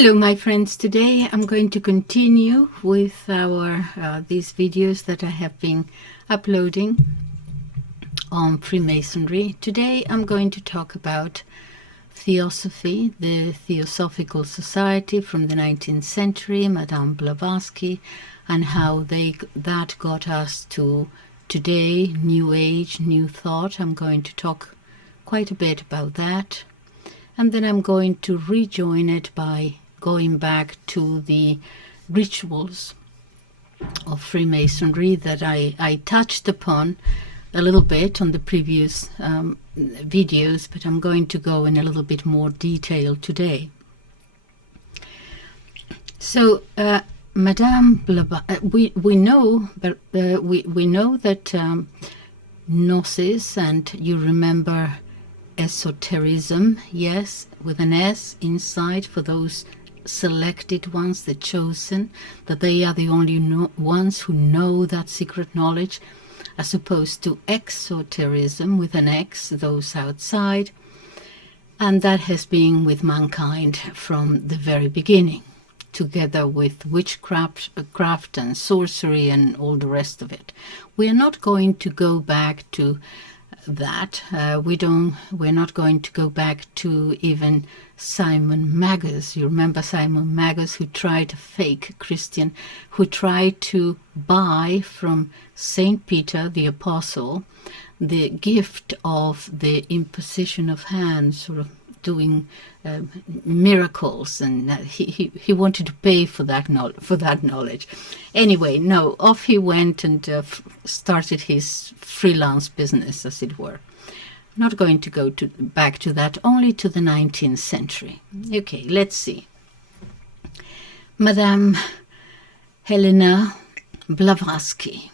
Hello my friends, today I'm going to continue with these videos that I have been uploading on Freemasonry. Today I'm going to talk about Theosophy, the Theosophical Society from the 19th century, Madame Blavatsky, and how that got us to today, New Age, New Thought. I'm going to talk quite a bit about that. And then I'm going to rejoin it by going back to the rituals of Freemasonry that I touched upon a little bit on the previous videos, but I'm going to go in a little bit more detail today. So, Madame Blavatsky, we know that Gnosis, and you remember esotericism, yes, with an S inside for those selected ones, the chosen, that they are the only ones who know that secret knowledge, as opposed to exoterism with an X, those outside. And that has been with mankind from the very beginning, together with witchcraft, craft and sorcery and all the rest of it. We are not going to go back to that. We're not going to go back to even Simon Magus. You remember Simon Magus, who tried to fake Christian, who tried to buy from Saint Peter the Apostle the gift of the imposition of hands, sort of doing miracles, and he wanted to pay for that knowledge. Anyway, no, off he went and started his freelance business, as it were. I'm not going to go back to that, only to the 19th century. Okay, let's see. Madame Helena Blavatsky.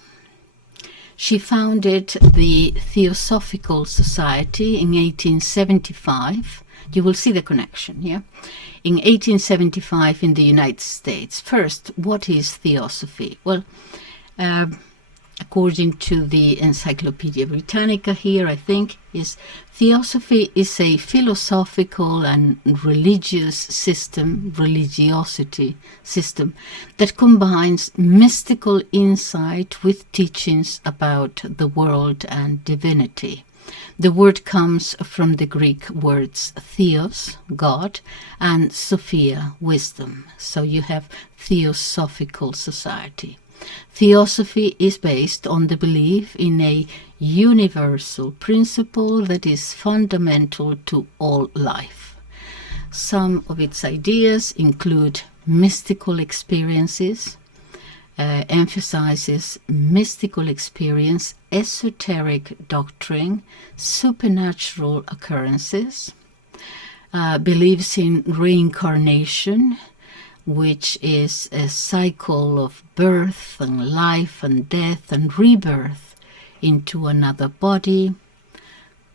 She founded the Theosophical Society in 1875. You will see the connection, yeah? In 1875 in the United States. First, what is Theosophy? Well, according to the Encyclopedia Britannica here, I think, is Theosophy is a philosophical and religious system, religiosity system, that combines mystical insight with teachings about the world and divinity. The word comes from the Greek words theos, God, and Sophia, wisdom. So you have Theosophical Society. Theosophy is based on the belief in a universal principle that is fundamental to all life. Some of its ideas include mystical experiences, emphasizes mystical experience, esoteric doctrine, supernatural occurrences, believes in reincarnation, which is a cycle of birth and life and death and rebirth into another body.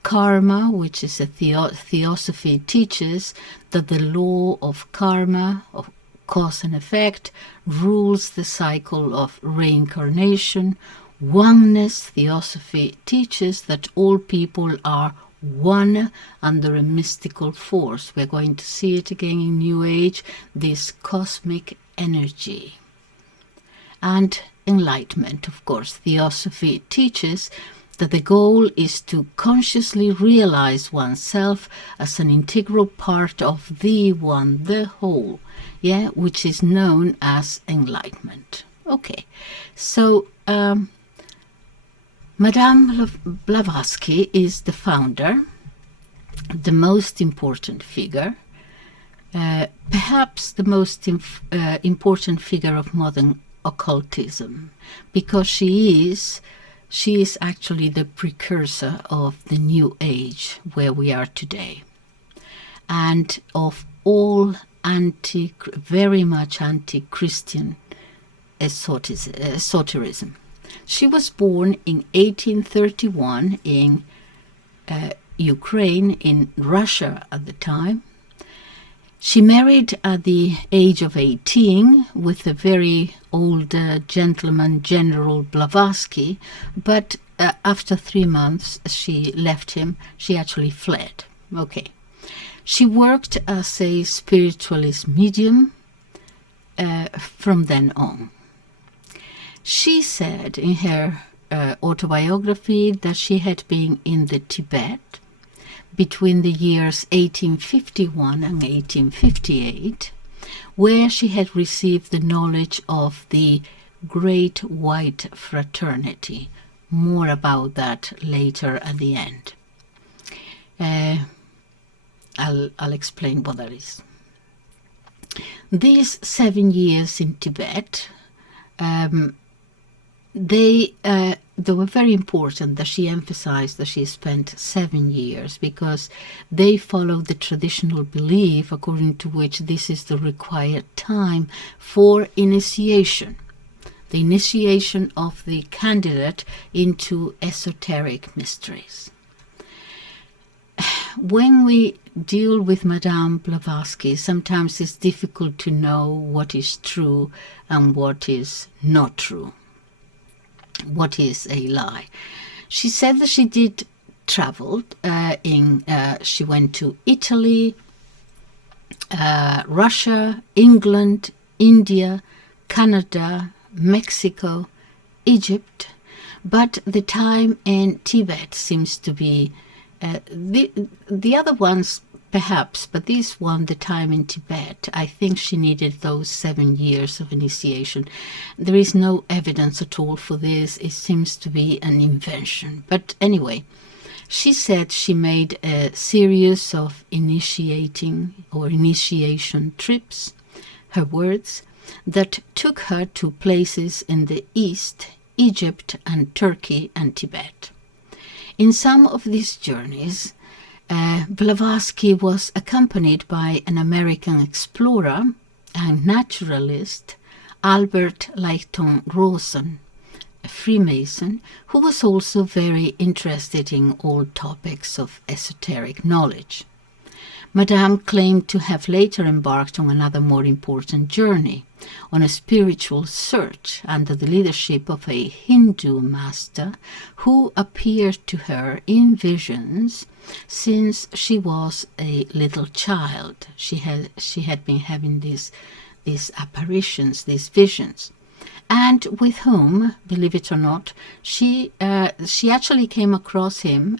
Karma, which is a Theosophy, teaches that the law of karma, of cause and effect, rules the cycle of reincarnation. Oneness, Theosophy, teaches that all people are one under a mystical force. We're going to see it again in New Age, this cosmic energy. And enlightenment, of course. Theosophy teaches that the goal is to consciously realize oneself as an integral part of the one, the whole, yeah, which is known as enlightenment. Okay, so Madame Blavatsky is the founder, the most important figure, perhaps the most important figure of modern occultism, because she is actually the precursor of the New Age where we are today, and of all very much anti-Christian esotericism. She was born in 1831 in Ukraine, in Russia at the time. She married at the age of 18 with a very old gentleman, General Blavatsky, but after 3 months she left him. She actually fled. Okay. She worked as a spiritualist medium from then on. She said in her autobiography that she had been in the Tibet between the years 1851 and 1858, where she had received the knowledge of the Great White Fraternity. More about that later at the end. I'll explain what that is. These 7 years in Tibet, they were very important that she emphasized that she spent 7 years, because they followed the traditional belief according to which this is the required time for initiation. The initiation of the candidate into esoteric mysteries. When we deal with Madame Blavatsky, sometimes it's difficult to know what is true and what is not true. What is a lie? She said that she did travel. She went to Italy, Russia, England, India, Canada, Mexico, Egypt, but the time in Tibet seems to be the other ones perhaps, but this one, the time in Tibet, I think she needed those 7 years of initiation. There is no evidence at all for this. It seems to be an invention. But anyway, she said she made a series of initiation trips, her words, that took her to places in the East, Egypt and Turkey and Tibet. In some of these journeys, Blavatsky was accompanied by an American explorer and naturalist, Albert Leighton Rawson, a Freemason, who was also very interested in all topics of esoteric knowledge. Madame claimed to have later embarked on another more important journey, on a spiritual search under the leadership of a Hindu master who appeared to her in visions since she was a little child. She had been having these apparitions, these visions, and with whom, believe it or not, she actually came across him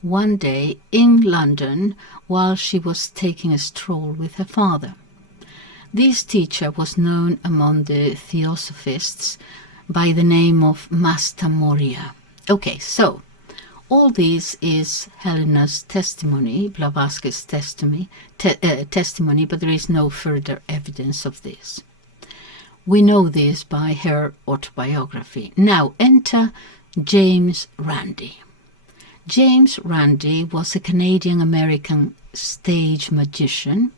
one day in London while she was taking a stroll with her father. This teacher was known among the Theosophists by the name of Master Moria. Okay, so all this is Helena's testimony, Blavatsky's testimony, but there is no further evidence of this. We know this by her autobiography. Now enter James Randi. James Randi was a Canadian-American stage magician,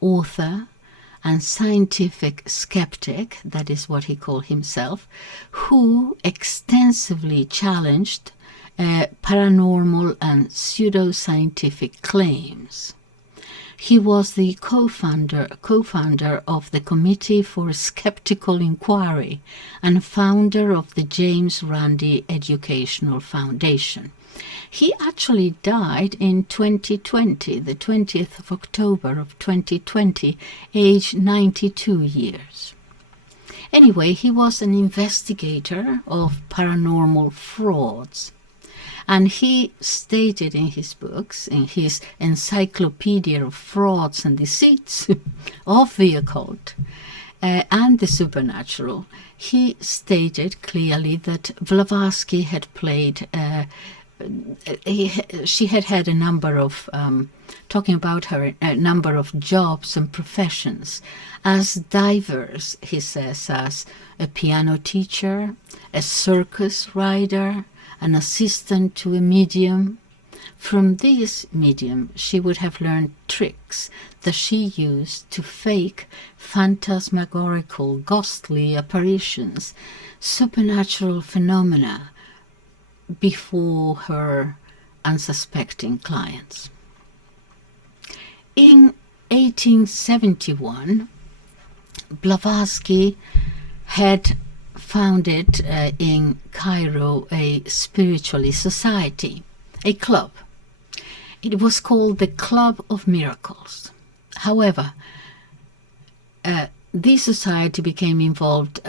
author, and scientific skeptic, that is what he called himself, who extensively challenged paranormal and pseudo-scientific claims. He was the co-founder of the Committee for Skeptical Inquiry and founder of the James Randi Educational Foundation. He actually died in 2020, the 20th of October of 2020, aged 92 years. Anyway, he was an investigator of paranormal frauds. And he stated in his books, in his Encyclopedia of Frauds and Deceits of the Occult and the Supernatural, he stated clearly that Blavatsky had played, she had had a number of, talking about her, a number of jobs and professions as diverse, he says, as a piano teacher, a circus rider, an assistant to a medium. From this medium, she would have learned tricks that she used to fake phantasmagorical, ghostly apparitions, supernatural phenomena before her unsuspecting clients. In 1871, Blavatsky had founded in Cairo a spiritualist society, a club. It was called the Club of Miracles. However, this society became involved,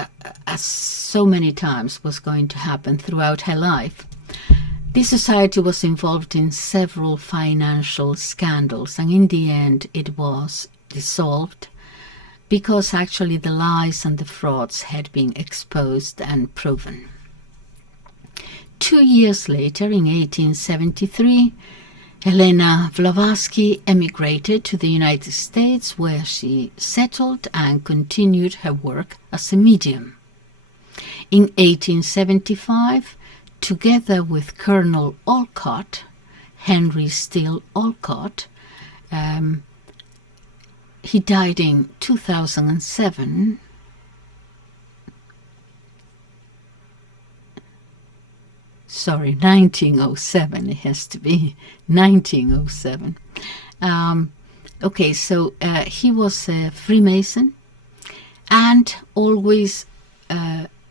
as so many times was going to happen throughout her life. This society was involved in several financial scandals, and in the end it was dissolved because actually the lies and the frauds had been exposed and proven. 2 years later, in 1873, Helena Blavatsky emigrated to the United States, where she settled and continued her work as a medium. In 1875, together with Colonel Olcott, Henry Steele Olcott, he died in 2007. Sorry, 1907, it has to be 1907. Okay, so he was a Freemason and always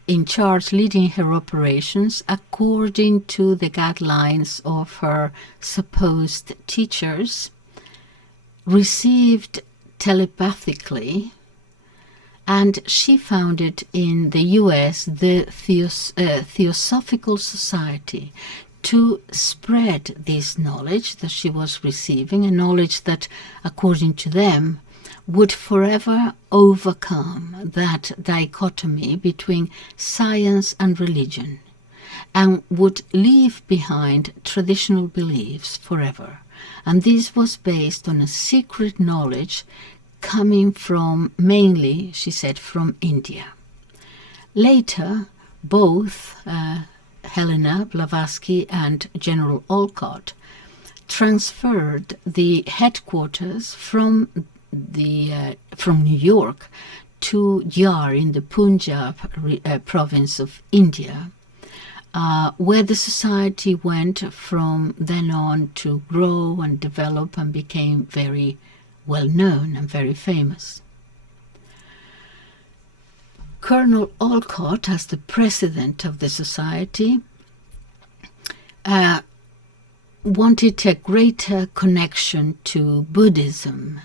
in charge, leading her operations according to the guidelines of her supposed teachers, received telepathically, and she founded in the US the Theosophical Society to spread this knowledge that she was receiving, a knowledge that, according to them, would forever overcome that dichotomy between science and religion, and would leave behind traditional beliefs forever. And this was based on a secret knowledge coming from, mainly, she said, from India. Later, both Helena Blavatsky and General Olcott transferred the headquarters from New York to Jar in the Punjab province of India, where the society went from then on to grow and develop and became very well known and very famous. Colonel Olcott, as the president of the society, wanted a greater connection to Buddhism,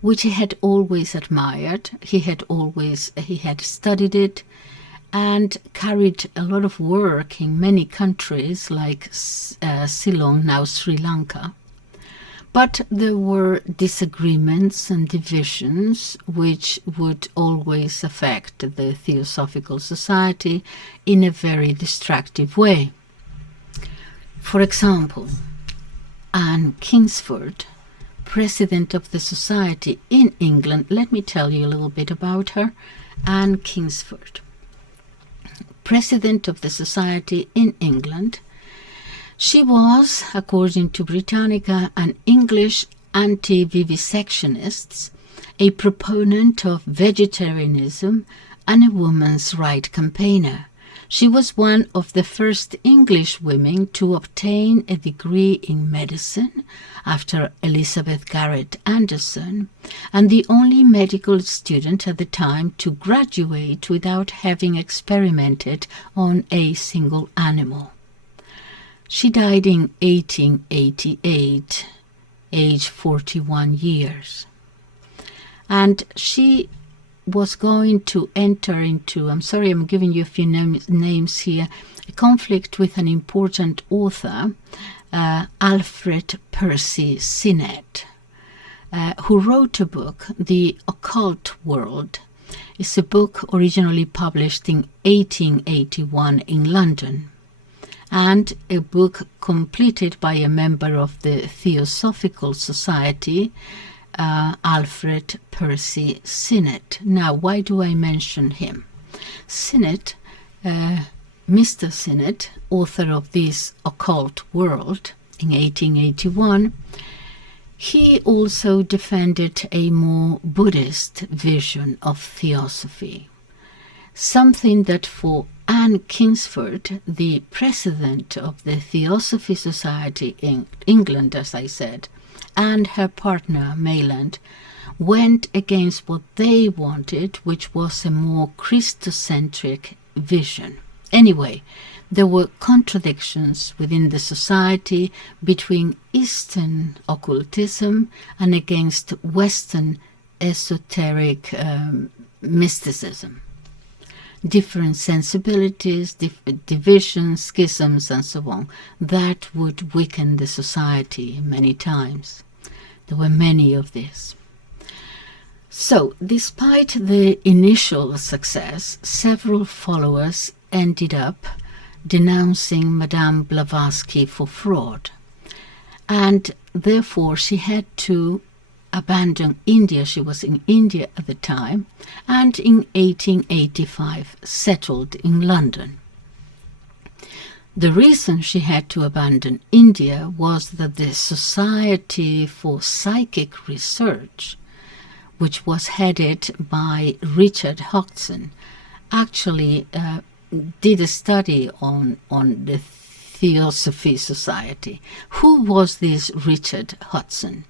which he had always admired. He had studied it and carried a lot of work in many countries like Ceylon, now Sri Lanka. But there were disagreements and divisions which would always affect the Theosophical Society in a very destructive way. For example, Anne Kingsford, president of the society in England. Let me tell you a little bit about her. Anne Kingsford, president of the society in England. She was, according to Britannica, an English anti-vivisectionist, a proponent of vegetarianism, and a women's right campaigner. She was one of the first English women to obtain a degree in medicine after Elizabeth Garrett Anderson, and the only medical student at the time to graduate without having experimented on a single animal. She died in 1888, age 41 years. And she was going to enter into, I'm sorry, I'm giving you a few names here, a conflict with an important author, Alfred Percy Sinnett, who wrote a book, The Occult World. It's a book originally published in 1881 in London, and a book completed by a member of the Theosophical Society, Alfred Percy Sinnett. Now, why do I mention him? Sinnett, Mr. Sinnett, author of This Occult World in 1881, he also defended a more Buddhist vision of theosophy, something that for Anne Kingsford, the president of the Theosophy Society in England, as I said, and her partner, Mayland, went against what they wanted, which was a more Christocentric vision, Anyway, there were contradictions within the society between Eastern occultism and against Western esoteric mysticism. Different sensibilities, divisions, schisms, and so on, that would weaken the society many times. There were many of these. So, despite the initial success, several followers ended up denouncing Madame Blavatsky for fraud, and therefore she had to abandon India. She was in India at the time, and in 1885 settled in London. The reason she had to abandon India was that the Society for Psychic Research, which was headed by Richard Hodgson, actually did a study on the Theosophy Society. Who was this Richard Hodgson?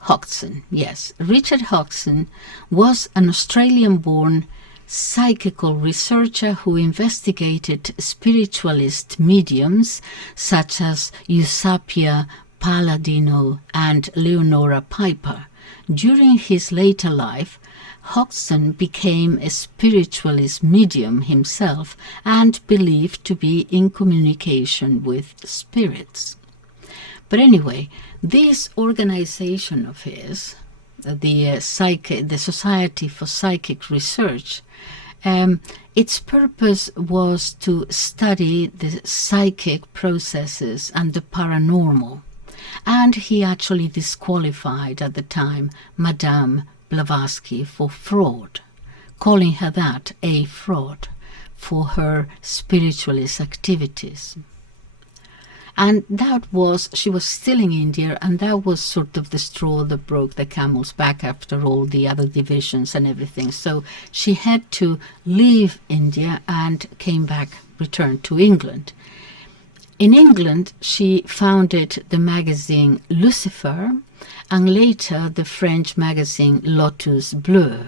Hodgson, yes. Richard Hodgson was an Australian-born psychical researcher who investigated spiritualist mediums such as Eusapia Palladino and Leonora Piper. During his later life, Hodgson became a spiritualist medium himself and believed to be in communication with spirits. But anyway, this organization of his, the Society for Psychic Research, its purpose was to study the psychic processes and the paranormal. And he actually disqualified at the time Madame Blavatsky for fraud, calling her that a fraud for her spiritualist activities. And that was, she was still in India, and that was sort of the straw that broke the camel's back after all the other divisions and everything. So she had to leave India and came back, returned to England. In England, she founded the magazine Lucifer and later the French magazine Lotus Bleu.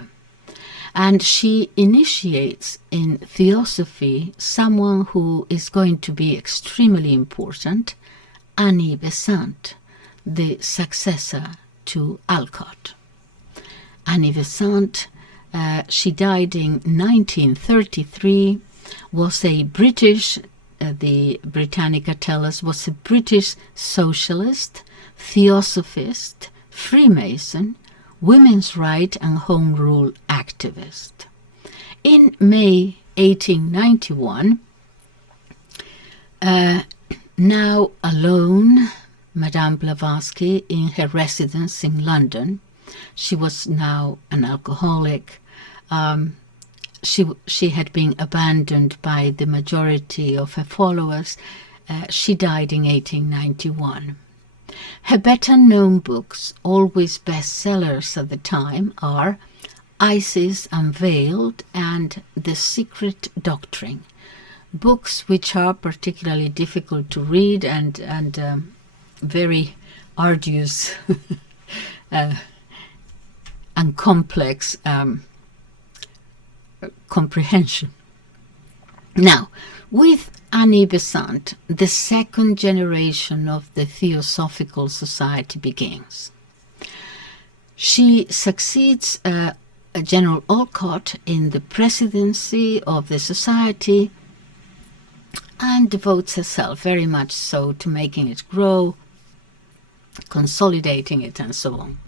And she initiates in Theosophy someone who is going to be extremely important, Annie Besant, the successor to Olcott. Annie Besant, she died in 1933, was a British, the Britannica tell us, was a British socialist, theosophist, Freemason, women's right and home rule activist. In May 1891, now alone, Madame Blavatsky in her residence in London, she was now an alcoholic. She had been abandoned by the majority of her followers. She died in 1891. Her better-known books, always bestsellers at the time, are Isis Unveiled and The Secret Doctrine, books which are particularly difficult to read and very arduous and complex comprehension. Now, with Annie Besant, the second generation of the Theosophical Society begins. She succeeds General Olcott in the presidency of the society and devotes herself very much so to making it grow, consolidating it, and so on.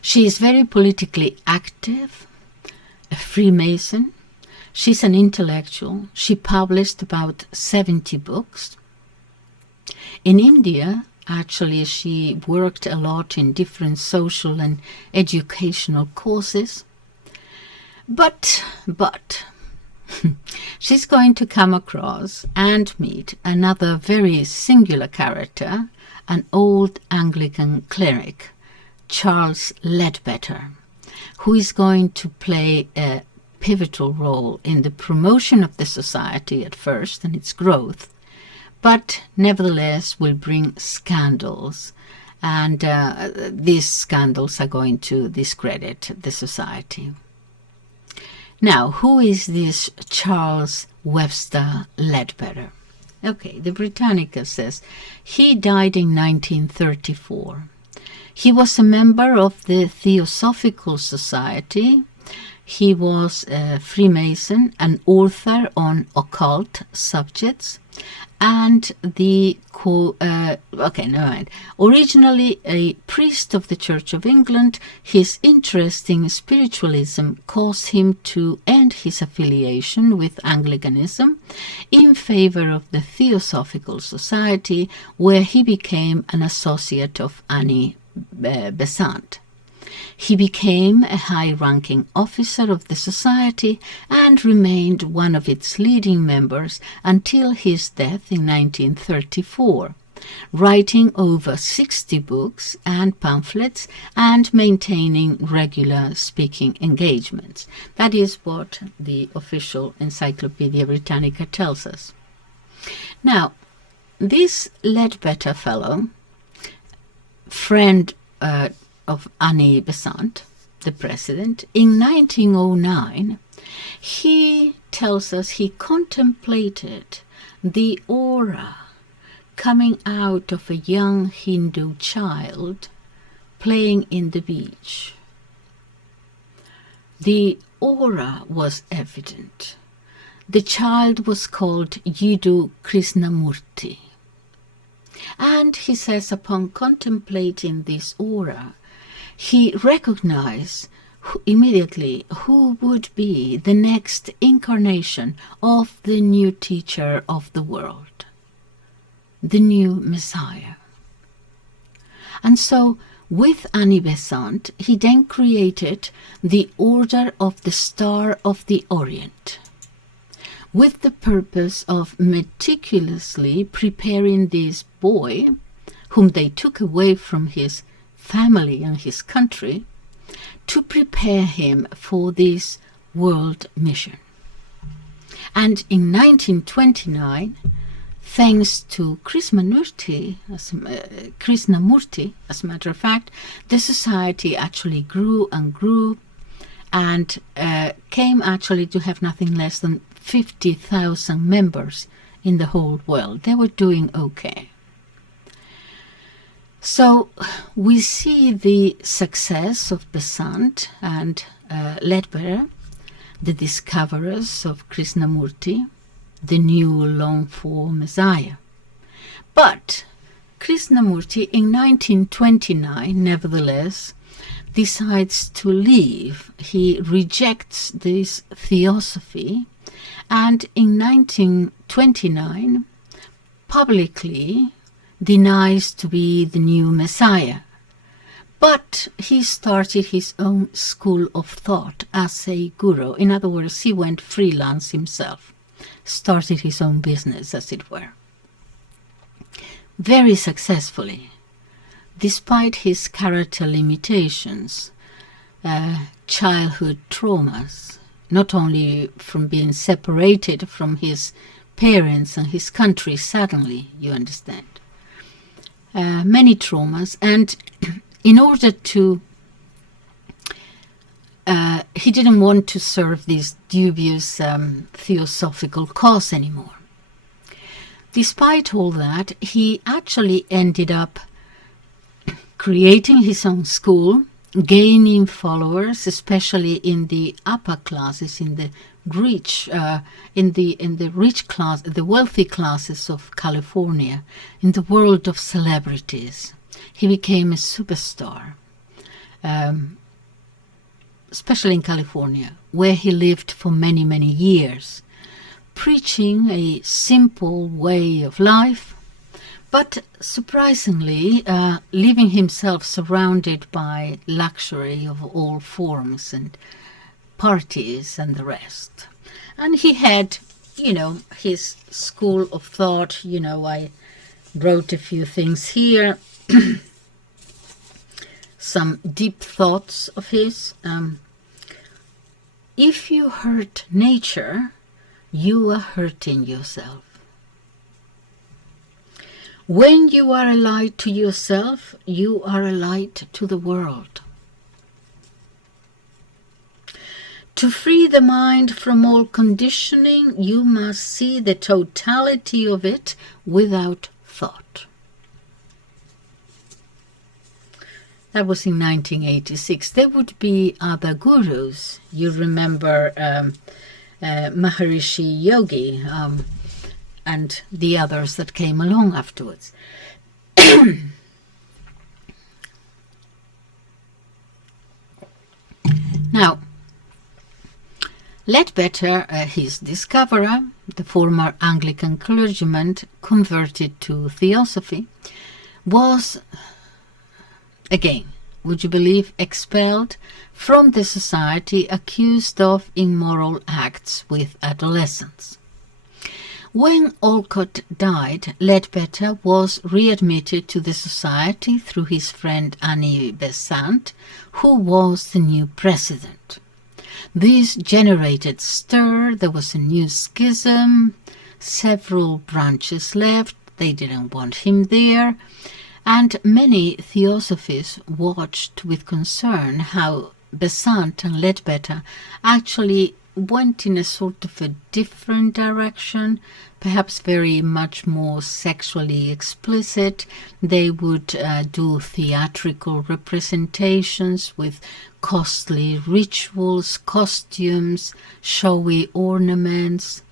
She is very politically active, a Freemason. She's an intellectual. She published about 70 books. In India, actually, she worked a lot in different social and educational causes. But she's going to come across and meet another very singular character, an old Anglican cleric, Charles Leadbeater, who is going to play a pivotal role in the promotion of the society at first and its growth, but nevertheless will bring scandals, and these scandals are going to discredit the society. Now, who is this Charles Webster Leadbeater? Okay, the Britannica says he died in 1934. He was a member of the Theosophical Society. He was a Freemason, an author on occult subjects, and originally a priest of the Church of England. His interest in spiritualism caused him to end his affiliation with Anglicanism in favor of the Theosophical Society, where he became an associate of Annie Besant. He became a high-ranking officer of the society and remained one of its leading members until his death in 1934, writing over 60 books and pamphlets and maintaining regular speaking engagements. That is what the official Encyclopedia Britannica tells us. Now, this Leadbeater fellow, friend of Annie Besant, the president, in 1909, he tells us he contemplated the aura coming out of a young Hindu child playing in the beach. The aura was evident. The child was called Yidu Chrisnamurti. And he says upon contemplating this aura, he recognized immediately who would be the next incarnation of the new teacher of the world, the new Messiah. And so, with Annie Besant, he then created the Order of the Star of the Orient, with the purpose of meticulously preparing this boy, whom they took away from his family and his country, to prepare him for this world mission. And in 1929, thanks to Chrisnamurti, as a matter of fact, the society actually grew and grew and came actually to have nothing less than 50,000 members in the whole world. They were doing okay. So we see the success of Besant and Leadbeater, the discoverers of Krishnamurti, the new long-for Messiah. But Krishnamurti in 1929, nevertheless, decides to leave. He rejects this Theosophy, and in 1929 publicly denies to be the new Messiah. But he started his own school of thought as a guru. In other words, he went freelance himself, started his own business, as it were. Very successfully, despite his character limitations, childhood traumas, not only from being separated from his parents and his country suddenly, you understand, many traumas, and in order to he didn't want to serve this dubious theosophical cause anymore. Despite all that, he actually ended up creating his own school, gaining followers, especially in the upper classes, in the rich, in the rich class, the wealthy classes of California, in the world of celebrities. He became a superstar, especially in California, where he lived for many, many years, preaching a simple way of life, but surprisingly leaving himself surrounded by luxury of all forms and parties and the rest. And he had, his school of thought. I wrote a few things here, some deep thoughts of his. If you hurt nature, you are hurting yourself. When you are a light to yourself, you are a light to the world. To free the mind from all conditioning, you must see the totality of it without thought. That was in 1986. There would be other gurus. You remember Maharishi Yogi and the others that came along afterwards. Now, Leadbeater, his discoverer, the former Anglican clergyman converted to Theosophy, was, again, would you believe, expelled from the society, accused of immoral acts with adolescents. When Olcott died, Leadbeater was readmitted to the society through his friend Annie Besant, who was the new president. This generated stir, there was a new schism, several branches left, they didn't want him there, and many Theosophists watched with concern how Besant and Leadbeater actually went in a sort of a different direction, perhaps very much more sexually explicit. They would do theatrical representations with costly rituals, costumes, showy ornaments.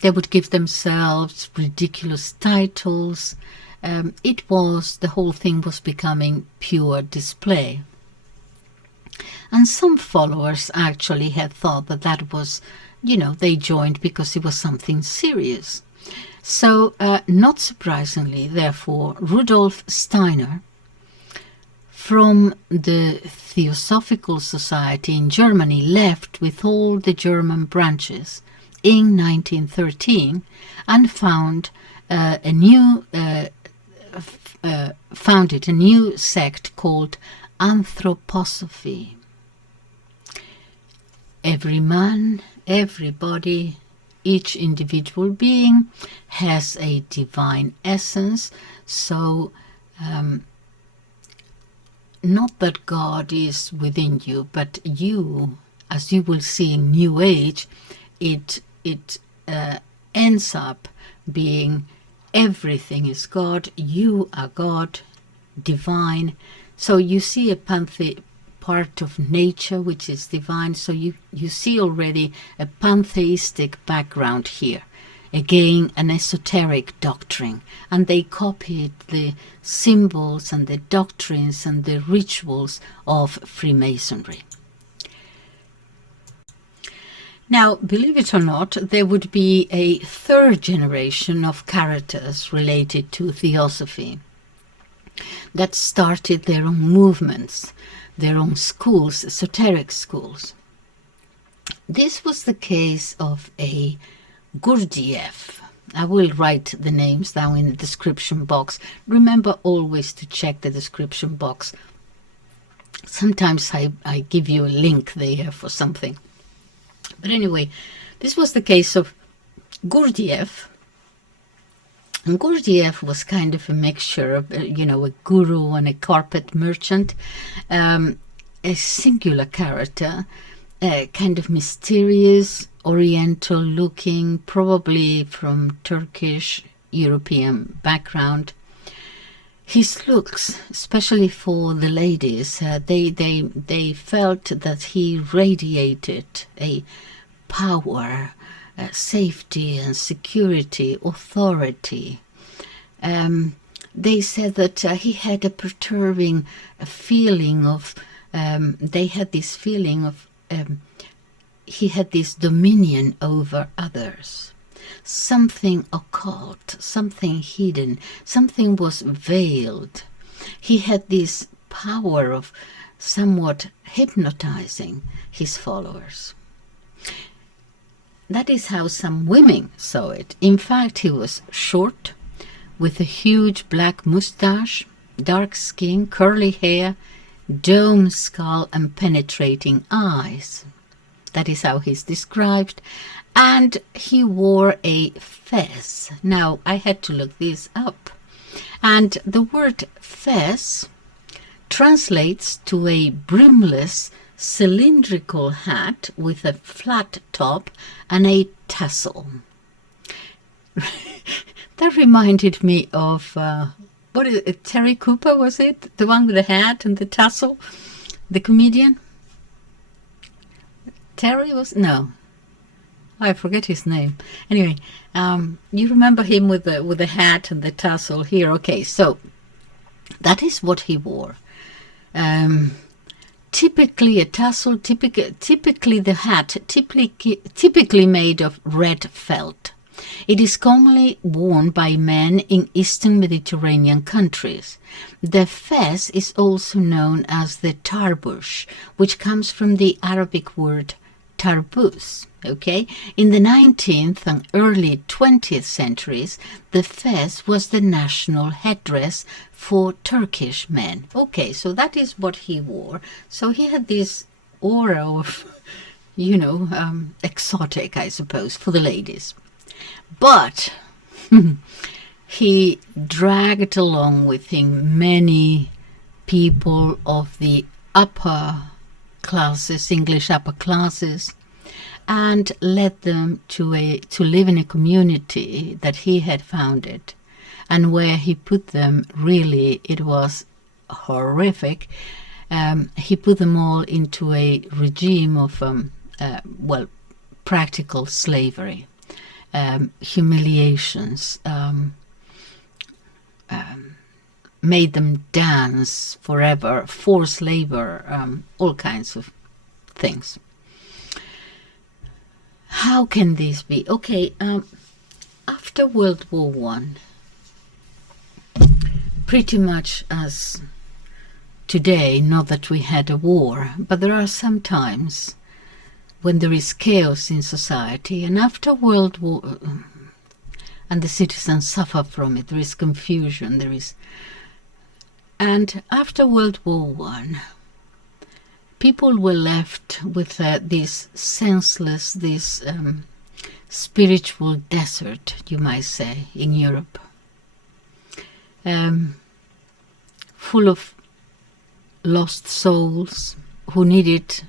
They would give themselves ridiculous titles. The whole thing was becoming pure display. And some followers actually had thought that was, they joined because it was something serious. So, not surprisingly, therefore, Rudolph Steiner, from the Theosophical Society in Germany, left with all the German branches in 1913 and founded a new sect called Anthroposophy. Every man, everybody, each individual being has a divine essence. So, not that God is within you, but you, as you will see in New Age, it ends up being everything is God, you are God, divine. So you see a part of nature which is divine, so you see already a pantheistic background here. Again, an esoteric doctrine, and they copied the symbols and the doctrines and the rituals of Freemasonry. Now, believe it or not, there would be a third generation of characters related to Theosophy that started their own movements, their own schools, esoteric schools. This was the case of a Gurdjieff. I will write the names down in the description box. Remember always to check the description box. Sometimes I give you a link there for something. But anyway, this was the case of Gurdjieff. And Gurdjieff was kind of a mixture of, a guru and a carpet merchant, a singular character, kind of mysterious, oriental looking, probably from Turkish, European background. His looks, especially for the ladies, they felt that he radiated a power, safety and security, authority. They said that he had a perturbing feeling of, he had this dominion over others. Something occult, something hidden, something was veiled. He had this power of somewhat hypnotizing his followers. That is how some women saw it. In fact, he was short, with a huge black mustache, dark skin, curly hair, dome skull and penetrating eyes. That is how he's described. And he wore a fez. Now, I had to look this up. And the word fez translates to a brimless cylindrical hat with a flat top and a tassel. That reminded me of, what is it, Terry Cooper, was it? The one with the hat and the tassel? The comedian? Terry was? No. I forget his name. Anyway, you remember him with the hat and the tassel here. Okay, so that is what he wore. Typically a tassel, typically the hat, typically made of red felt. It is commonly worn by men in Eastern Mediterranean countries. The fez is also known as the tarbush, which comes from the Arabic word tarbus. Okay, in the 19th and early 20th centuries, the fez was the national headdress for Turkish men. Okay, so that is what he wore. So he had this aura of, exotic, I suppose, for the ladies. But he dragged along with him many people of the upper classes, English upper classes, and led them to live in a community that he had founded. And where he put them, really, it was horrific. He put them all into a regime of, practical slavery. Humiliations, made them dance forever, forced labor, all kinds of things. How can this be? Okay, after World War One, pretty much as today, not that we had a war, but there are some times when there is chaos in society, and after World War, and the citizens suffer from it, there is confusion, and after World War One, people were left with this senseless, this spiritual desert, you might say, in Europe, full of lost souls who needed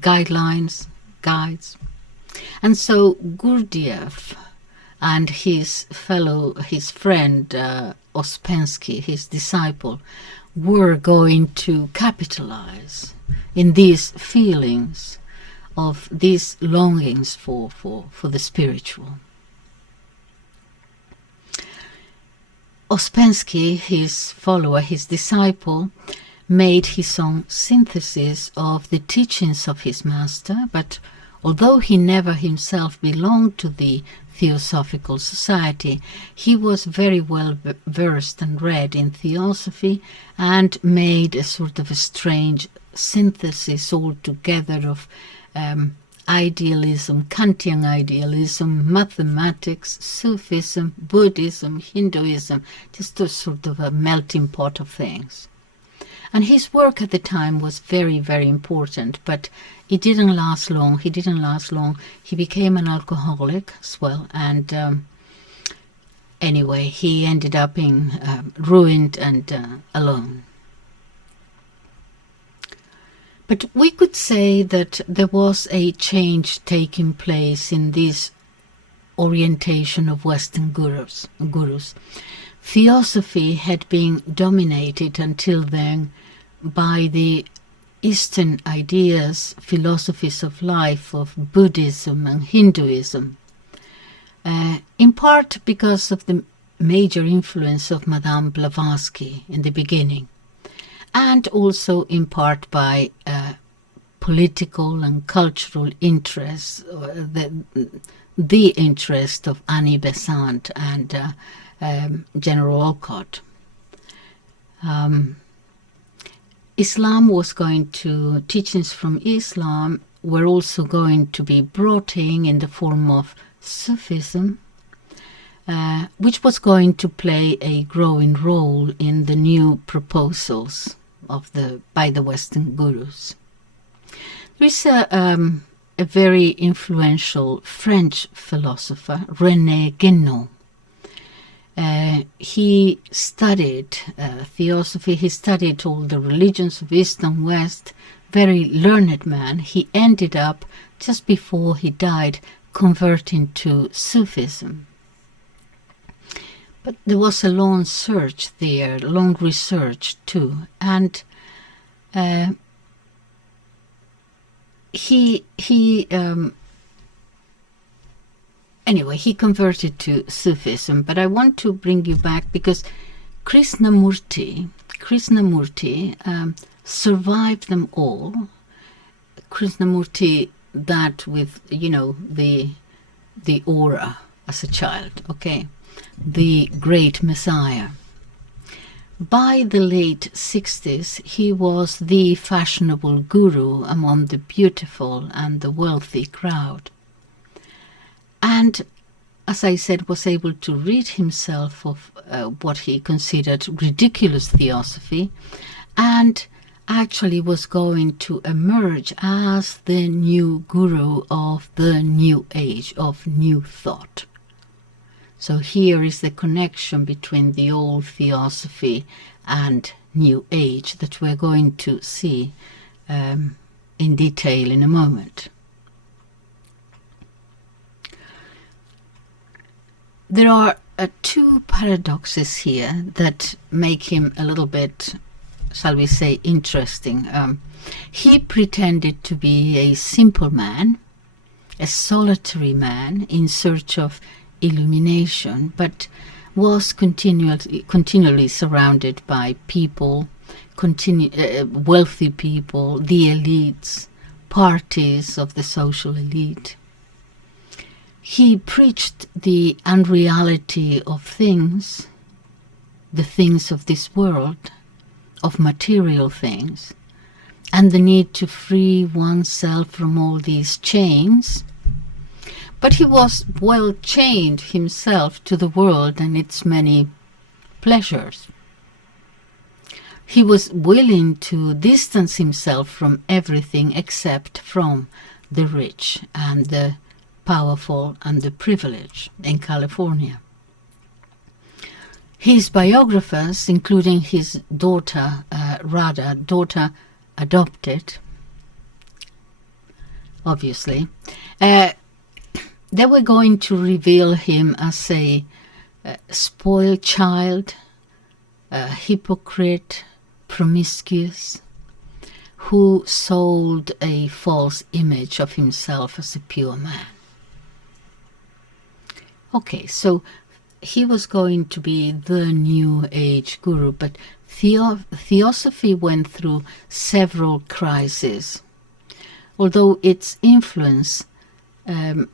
guides. And so Gurdjieff and his friend Ouspensky, his disciple, were going to capitalize in these feelings of these longings for the spiritual. Ouspensky, his follower, his disciple, made his own synthesis of the teachings of his master, but although he never himself belonged to the Theosophical Society, he was very well versed and read in Theosophy and made a sort of a strange synthesis altogether of idealism, Kantian idealism, mathematics, Sufism, Buddhism, Hinduism, just a sort of a melting pot of things. And his work at the time was very, very important, but it didn't last long. He became an alcoholic as well, and anyway, he ended up being ruined and alone. But we could say that there was a change taking place in this orientation of Western gurus. Theosophy had been dominated until then by the Eastern ideas, philosophies of life of Buddhism and Hinduism, in part because of the major influence of Madame Blavatsky in the beginning, and also in part by political and cultural interests, the interest of Annie Besant and General Olcott. Teachings from Islam were also going to be brought in the form of Sufism, which was going to play a growing role in the new proposals by the Western gurus. There is a very influential French philosopher, Rene Guenon. He studied Theosophy. He studied all the religions of East and West. Very learned man. He ended up, just before he died, converting to Sufism. But there was a long search there, long research too, and anyway, he converted to Sufism. But I want to bring you back because Krishnamurti survived them all. Krishnamurti, that with, you know, the aura as a child, okay, the great Messiah. By the late 60s, he was the fashionable guru among the beautiful and the wealthy crowd. And, as I said, was able to rid himself of what he considered ridiculous theosophy, and actually was going to emerge as the new guru of the new age, of new thought. So here is the connection between the old theosophy and new age that we're going to see in detail in a moment. There are two paradoxes here that make him a little bit, shall we say, interesting. He pretended to be a simple man, a solitary man in search of illumination, but was continually surrounded by people, wealthy people, the elites, parties of the social elite. He preached the unreality of things, the things of this world, of material things, and the need to free oneself from all these chains. But he was well chained himself to the world and its many pleasures. He was willing to distance himself from everything except from the rich and the powerful and the privileged in California. His biographers, including his daughter, daughter adopted, obviously, they were going to reveal him as a spoiled child, a hypocrite, promiscuous, who sold a false image of himself as a pure man. Okay, so he was going to be the new age guru, but Theosophy went through several crises, although its influence, in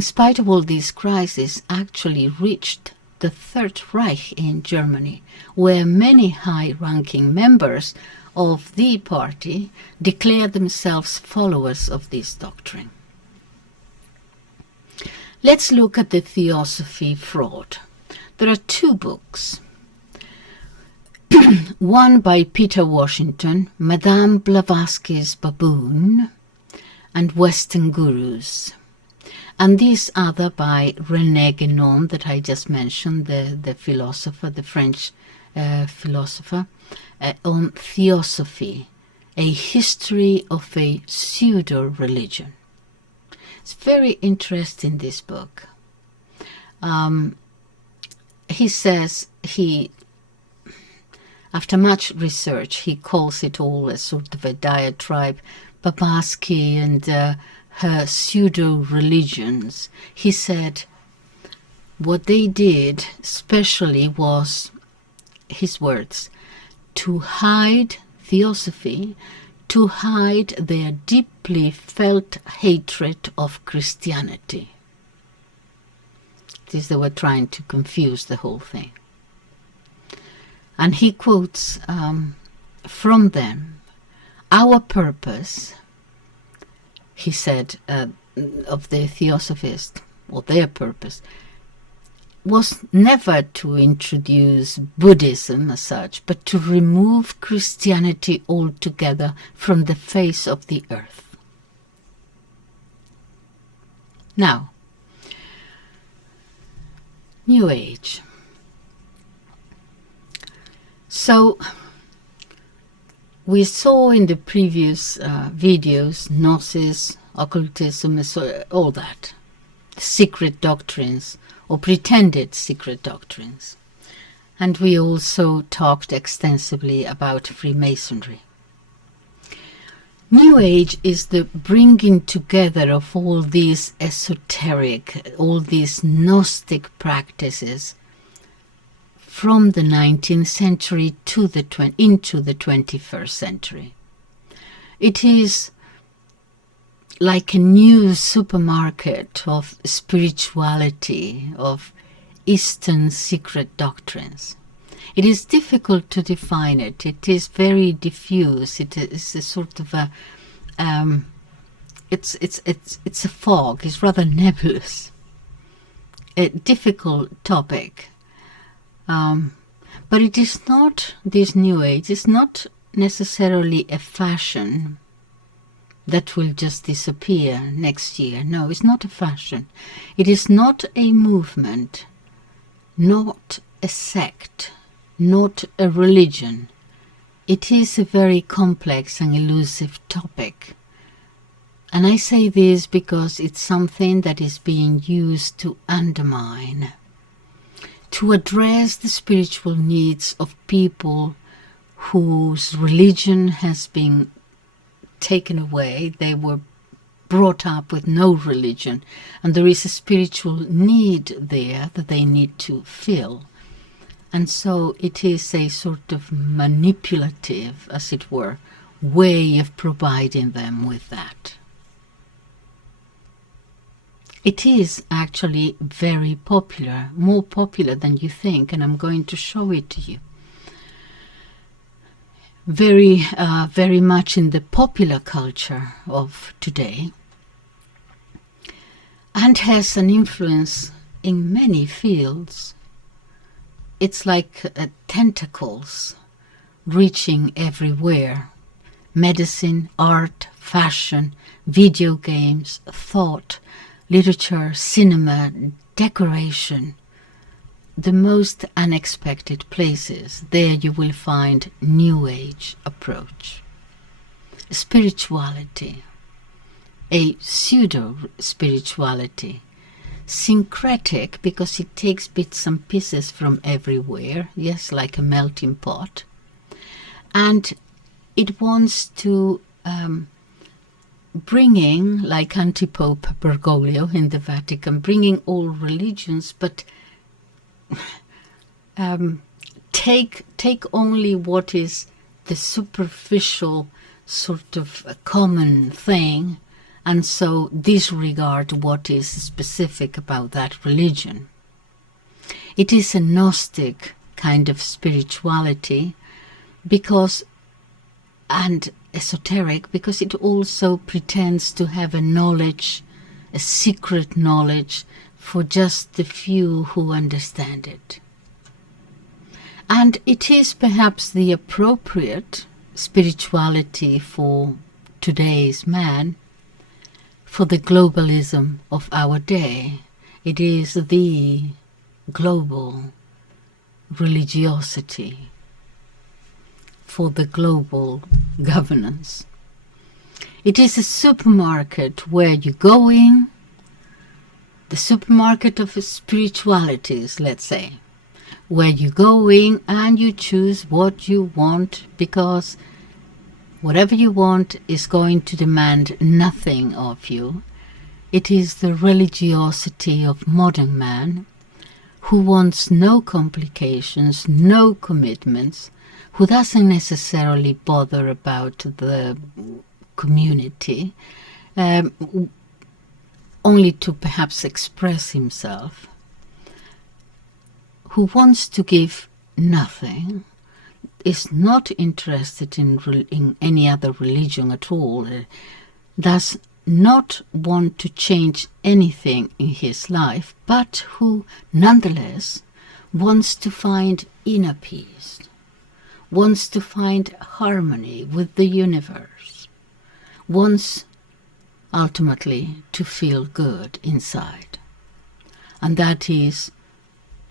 spite of all these crises, actually reached the Third Reich in Germany, where many high-ranking members of the party declared themselves followers of this doctrine. Let's look at the Theosophy fraud. There are two books. One by Peter Washington, Madame Blavatsky's Baboon, and Western Gurus. And this other by Rene Guenon that I just mentioned, the philosopher, the French philosopher, on Theosophy, a history of a pseudo-religion. It's very interesting, this book. He says after much research, he calls it all a sort of a diatribe, Blavatsky and her pseudo-religions. He said what they did especially was, his words, to hide Theosophy, to hide their deeply felt hatred of Christianity. This, they were trying to confuse the whole thing. And he quotes from them, our purpose, he said, of the Theosophist, or their purpose, was never to introduce Buddhism as such, but to remove Christianity altogether from the face of the earth. Now, New Age. So we saw in the previous videos Gnosis, occultism, all that, secret doctrines or pretended secret doctrines. And we also talked extensively about Freemasonry. New Age is the bringing together of all these esoteric, all these Gnostic practices from the 19th century to into the 21st century. It is like a new supermarket of spirituality, of Eastern secret doctrines. It is difficult to define it. It is very diffuse. It is a sort of a it's a fog. It's rather nebulous. A difficult topic. But it is not, this New Age is not necessarily a fashion that will just disappear next year. No, it's not a fashion. It is not a movement, not a sect, not a religion. It is a very complex and elusive topic. And I say this because it's something that is being used to undermine, to address the spiritual needs of people whose religion has been taken away. They were brought up with no religion, and there is a spiritual need there that they need to fill. And so it is a sort of manipulative, as it were, way of providing them with that. It is actually very popular, more popular than you think, and I'm going to show it to you. Very much in the popular culture of today, and has an influence in many fields. It's like tentacles reaching everywhere. Medicine, art, fashion, video games, thought, literature, cinema, decoration. The most unexpected places, there you will find New Age approach. Spirituality, a pseudo-spirituality, syncretic because it takes bits and pieces from everywhere, yes, like a melting pot. And it wants to bringing, like anti-Pope Bergoglio in the Vatican, bringing all religions, but take only what is the superficial sort of common thing, and so disregard what is specific about that religion. It is a Gnostic kind of spirituality because, and esoteric, because it also pretends to have a knowledge, a secret knowledge for just the few who understand it. And it is perhaps the appropriate spirituality for today's man, for the globalism of our day. It is the global religiosity for the global governance. It is a supermarket where you go in, the supermarket of spiritualities, let's say, where you go in and you choose what you want, because whatever you want is going to demand nothing of you. It is the religiosity of modern man, who wants no complications, no commitments, who doesn't necessarily bother about the community, only to perhaps express himself, who wants to give nothing, is not interested in any other religion at all, does not want to change anything in his life, but who nonetheless wants to find inner peace, wants to find harmony with the universe, wants ultimately to feel good inside. And that is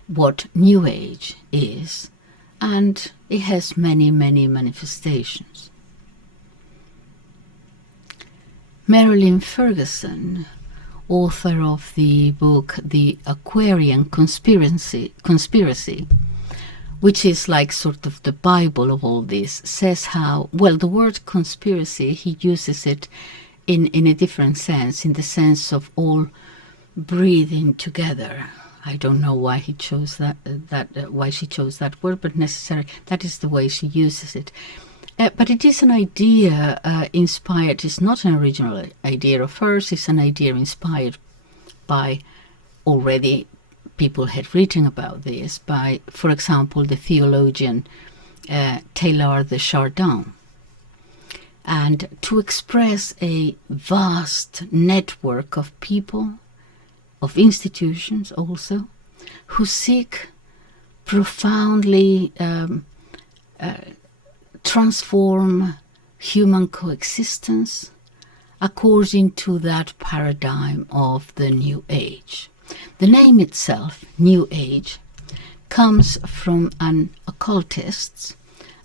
what New Age is, and it has many, many manifestations. Marilyn Ferguson, author of the book The Aquarian Conspiracy, which is like sort of the Bible of all this, says how, well, the word conspiracy, he uses it in a different sense, in the sense of all breathing together. I don't know why he chose why she chose that word, but necessarily that is the way she uses it. But it is an idea inspired. It's not an original idea of hers. It's an idea inspired by already people had written about this by, for example, the theologian Teilhard de Chardin. And to express a vast network of people, of institutions also, who seek profoundly transform human coexistence according to that paradigm of the New Age. The name itself, New Age, comes from an occultist,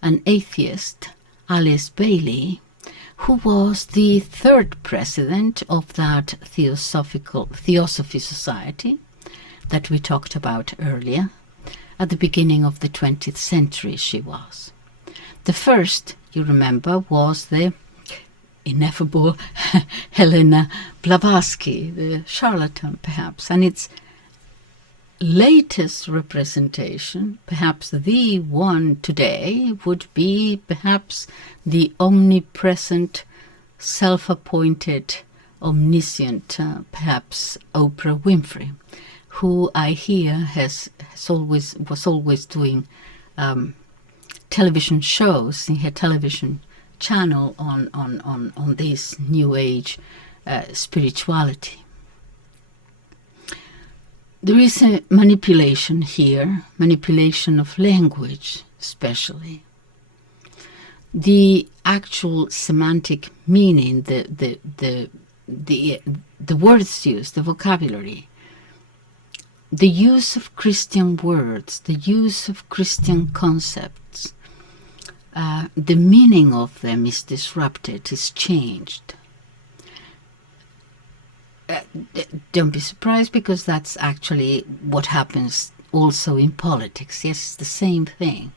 an atheist, Alice Bailey, who was the third president of that Theosophy Society that we talked about earlier. At the beginning of the 20th century she was. The first, you remember, was the ineffable Helena Blavatsky, the charlatan perhaps, and its latest representation, perhaps the one today, would be perhaps the omnipresent, self-appointed, omniscient, perhaps Oprah Winfrey, who I hear was always doing television shows in her television channel on this New Age spirituality. There is a manipulation here, manipulation of language especially. The actual semantic meaning, the words used, the vocabulary, the use of Christian words, the use of Christian concepts, the meaning of them is disrupted, is changed. Don't be surprised, because that's actually what happens also in politics. Yes, it's the same thing.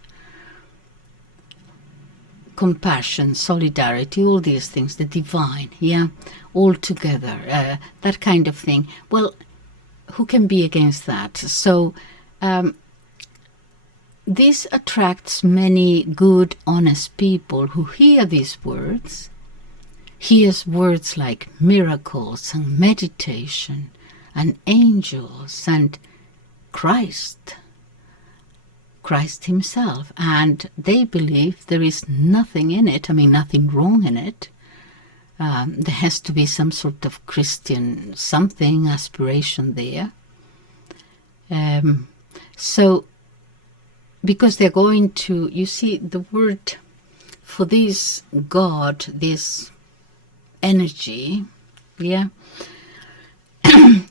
Compassion, solidarity, all these things, the divine, yeah, all together, that kind of thing. Well, who can be against that? So this attracts many good, honest people who hear these words, hears words like miracles and meditation and angels and Christ himself, and they believe there is nothing in it, nothing wrong in it. There has to be some sort of Christian something, aspiration there. So, because they're going to, you see, the word for this God, this energy, yeah,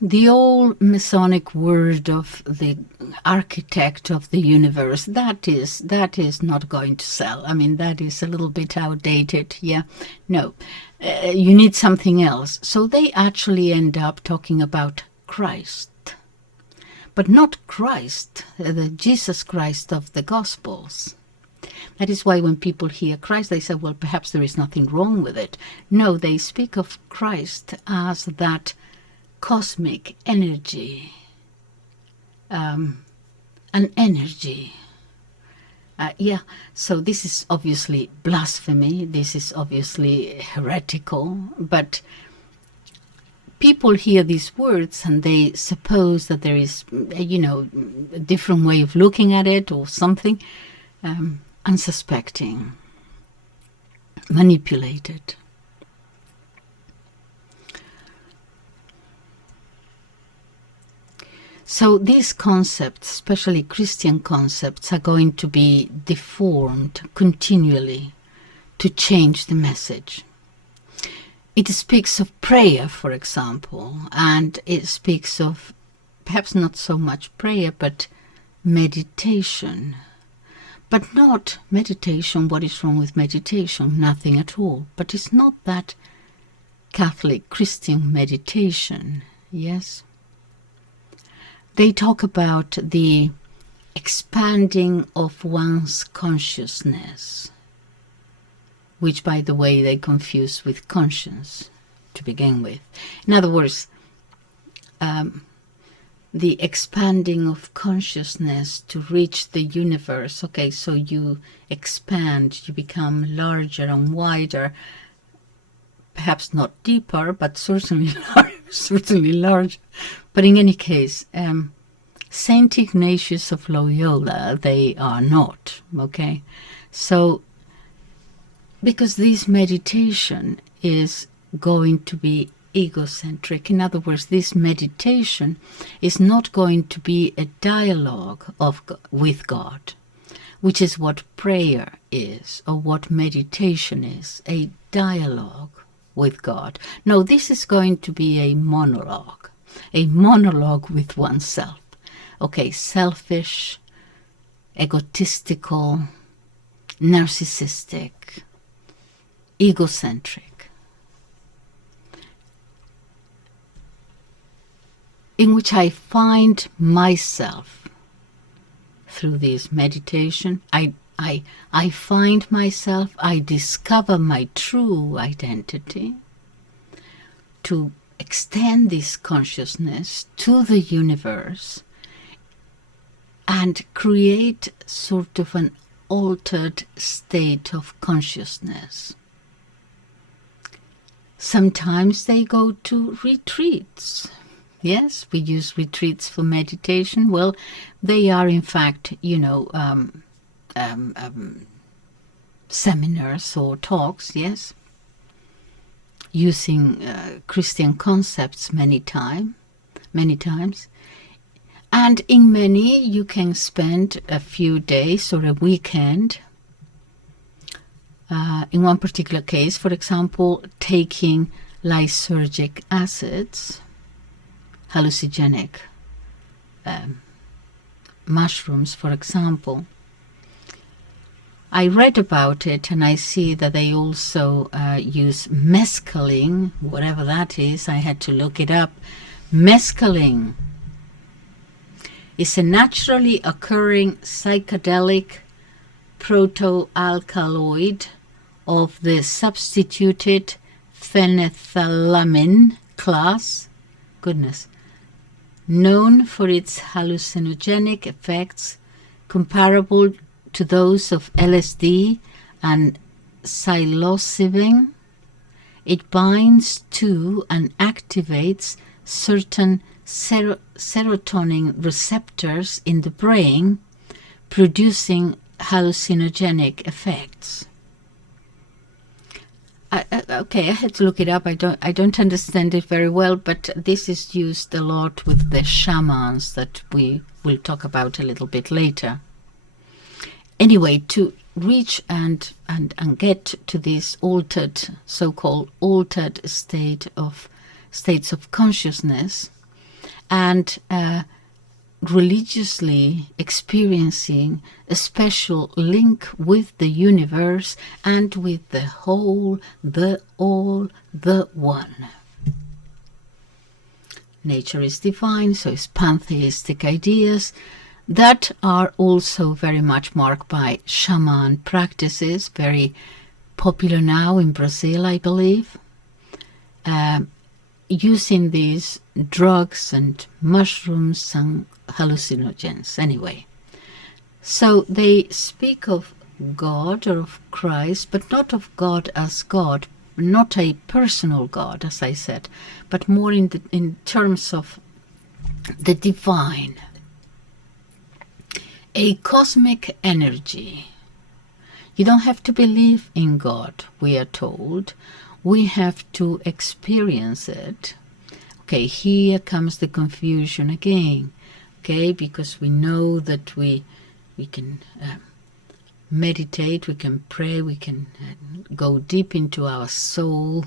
the old Masonic word of the architect of the universe, that is not going to sell. That is a little bit outdated, yeah. No, you need something else. So they actually end up talking about Christ. But not Christ, the Jesus Christ of the Gospels. That is why when people hear Christ, they say, well, perhaps there is nothing wrong with it. No, they speak of Christ as that cosmic energy, an energy. Yeah, so this is obviously blasphemy, this is obviously heretical, but people hear these words and they suppose that there is, a different way of looking at it or something, unsuspecting, manipulated. So these concepts, especially Christian concepts, are going to be deformed continually to change the message. It speaks of prayer, for example, and it speaks of perhaps not so much prayer, but meditation. But not meditation, what is wrong with meditation? Nothing at all. But it's not that Catholic Christian meditation, yes? They talk about the expanding of one's consciousness, which, by the way, they confuse with conscience to begin with. In other words, the expanding of consciousness to reach the universe. Okay, so you expand, you become larger and wider, perhaps not deeper, but certainly certainly larger. But in any case, Saint Ignatius of Loyola, they are not, okay? So, because this meditation is going to be egocentric. In other words, this meditation is not going to be a dialogue with God, which is what prayer is, or what meditation is, a dialogue with God. No, this is going to be a monologue with oneself. Okay, selfish, egotistical, narcissistic, egocentric. In which I find myself through this meditation. I find myself, I discover my true identity, to extend this consciousness to the universe and create sort of an altered state of consciousness. Sometimes they go to retreats. Yes, we use retreats for meditation. Well, they are in fact, seminars or talks, yes, using Christian concepts many times. And in many, you can spend a few days or a weekend. In one particular case, for example, taking lysergic acids, hallucinogenic mushrooms, for example. I read about it and I see that they also use mescaline, whatever that is. I had to look it up. Mescaline is a naturally occurring psychedelic protoalkaloid of the substituted phenethylamine class. Goodness. Known for its hallucinogenic effects comparable to those of LSD and psilocybin, it binds to and activates certain serotonin receptors in the brain, producing hallucinogenic effects. Okay, I had to look it up. I don't understand it very well, but this is used a lot with the shamans that we will talk about a little bit later. Anyway, to reach and get to this altered, so-called altered states of consciousness, and religiously experiencing a special link with the universe and with the whole, the all, the one. Nature is divine, so is pantheistic ideas that are also very much marked by shaman practices, very popular now in Brazil, I believe, using these drugs and mushrooms and hallucinogens. Anyway, so they speak of God or of Christ, but not of God as God, not a personal God, as I said, but more in terms of the divine, a cosmic energy. You don't have to believe in God, we are told. We have to experience it. Okay, here comes the confusion again. Okay, because we know that we can meditate, we can pray, we can go deep into our soul.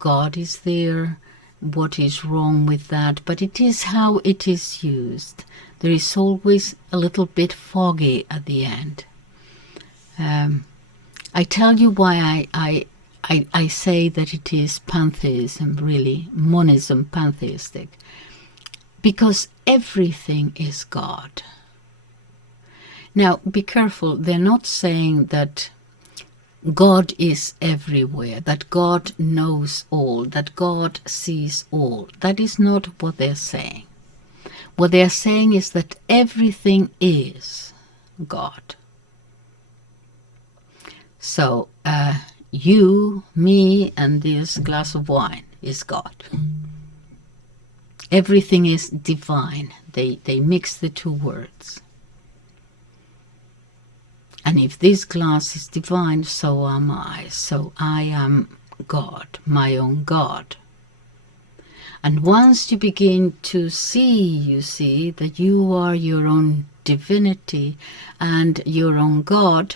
God is there. What is wrong with that? But it is how it is used there is always a little bit foggy at the end. I tell you why I say that it is pantheism, really, monism, pantheistic. Because everything is God. Now, be careful, they're not saying that God is everywhere, that God knows all, that God sees all. That is not what they're saying. What they're saying is that everything is God. So, you, me, and this glass of wine is God. Everything is divine. They mix the two words. And if this glass is divine, so am I. So I am God, my own God. And once you begin to see, you see, that you are your own divinity and your own God,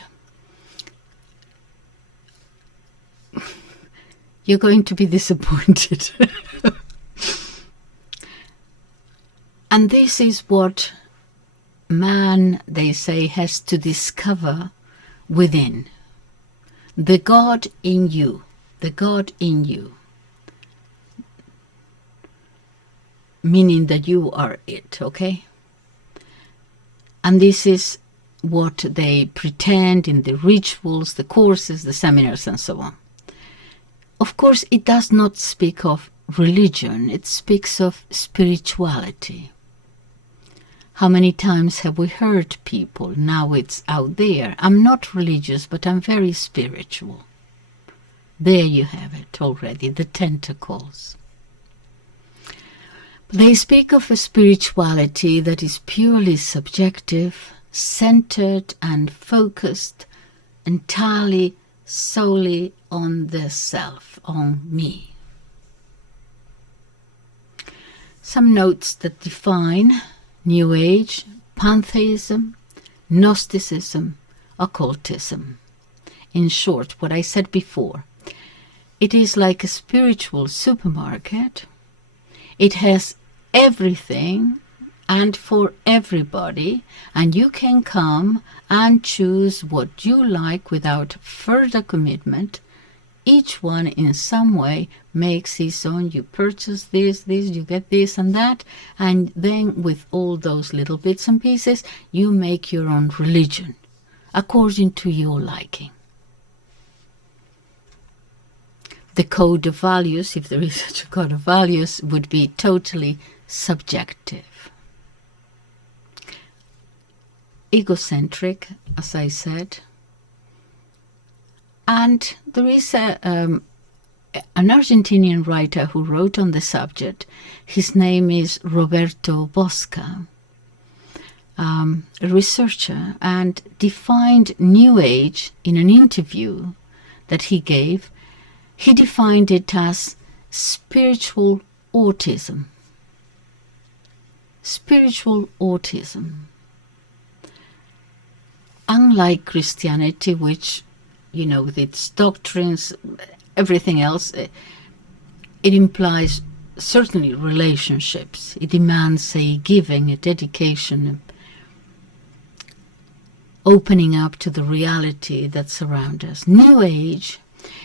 you're going to be disappointed. And this is what man, they say, has to discover within. The God in you. The God in you. Meaning that you are it, okay? And this is what they pretend in the rituals, the courses, the seminars, and so on. Of course, it does not speak of religion. It speaks of spirituality. How many times have we heard people, now it's out there, I'm not religious, but I'm very spiritual. There you have it already, the tentacles. They speak of a spirituality that is purely subjective, centered and focused entirely, solely on the self, on me. Some notes that define New Age, pantheism, Gnosticism, occultism. In short, what I said before, it is like a spiritual supermarket. It has everything and for everybody, and you can come and choose what you like without further commitment. Each one in some way makes his own. You purchase this, you get this and that, and then with all those little bits and pieces, you make your own religion according to your liking. The code of values, if there is such a code of values, would be totally subjective. Egocentric, as I said. And there is an Argentinian writer who wrote on the subject. His name is Roberto Bosca, a researcher, and defined New Age in an interview that he gave. He defined it as spiritual autism. Spiritual autism. Unlike Christianity, which, you know, with its doctrines, everything else, it implies certainly relationships. It demands a giving, a dedication, opening up to the reality that surrounds us. New Age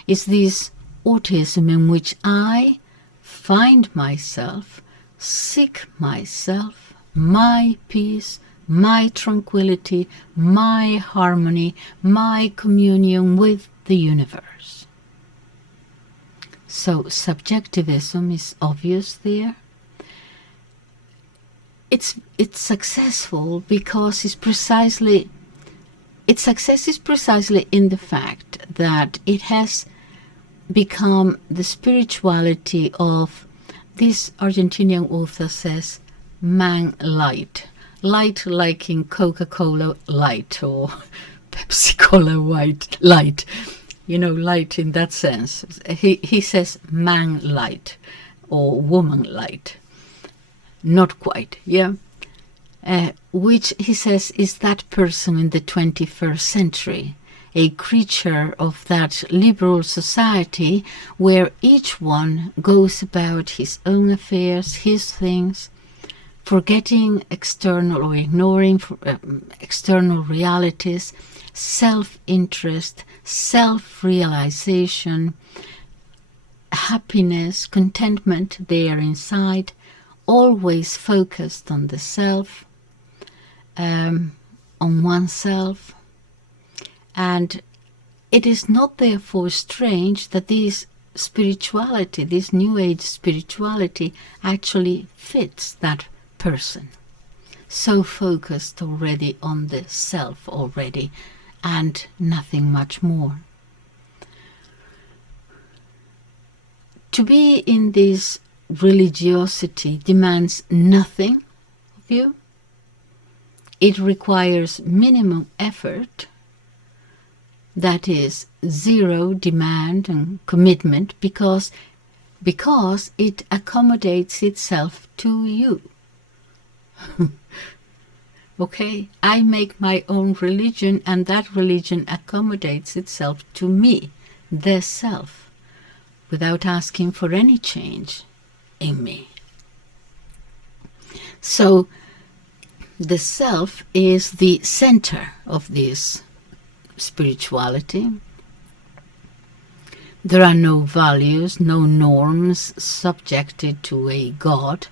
is this autism in which I find myself, seek myself, my peace, my tranquility, my harmony, my communion with the universe. So subjectivism is obvious there. It's successful because its success is precisely in the fact that it has become the spirituality of, this Argentinian author says, man light. Light like in Coca-Cola light or Pepsi-Cola white light. You know, light in that sense. He says man light or woman light. Not quite, yeah. Which he says is that person in the 21st century, a creature of that liberal society where each one goes about his own affairs, his things, forgetting external or ignoring external realities, self-interest, self-realization, happiness, contentment there inside, always focused on the self, on oneself. And it is not therefore strange that this spirituality, this New Age spirituality, actually fits that person. So focused already on the self already, and nothing much more. To be in this religiosity demands nothing of you. It requires minimum effort, that is zero demand and commitment, because it accommodates itself to you. Okay, I make my own religion, and that religion accommodates itself to me, the self, without asking for any change in me. So the self is the center of this spirituality. There are no values, no norms subjected to a God,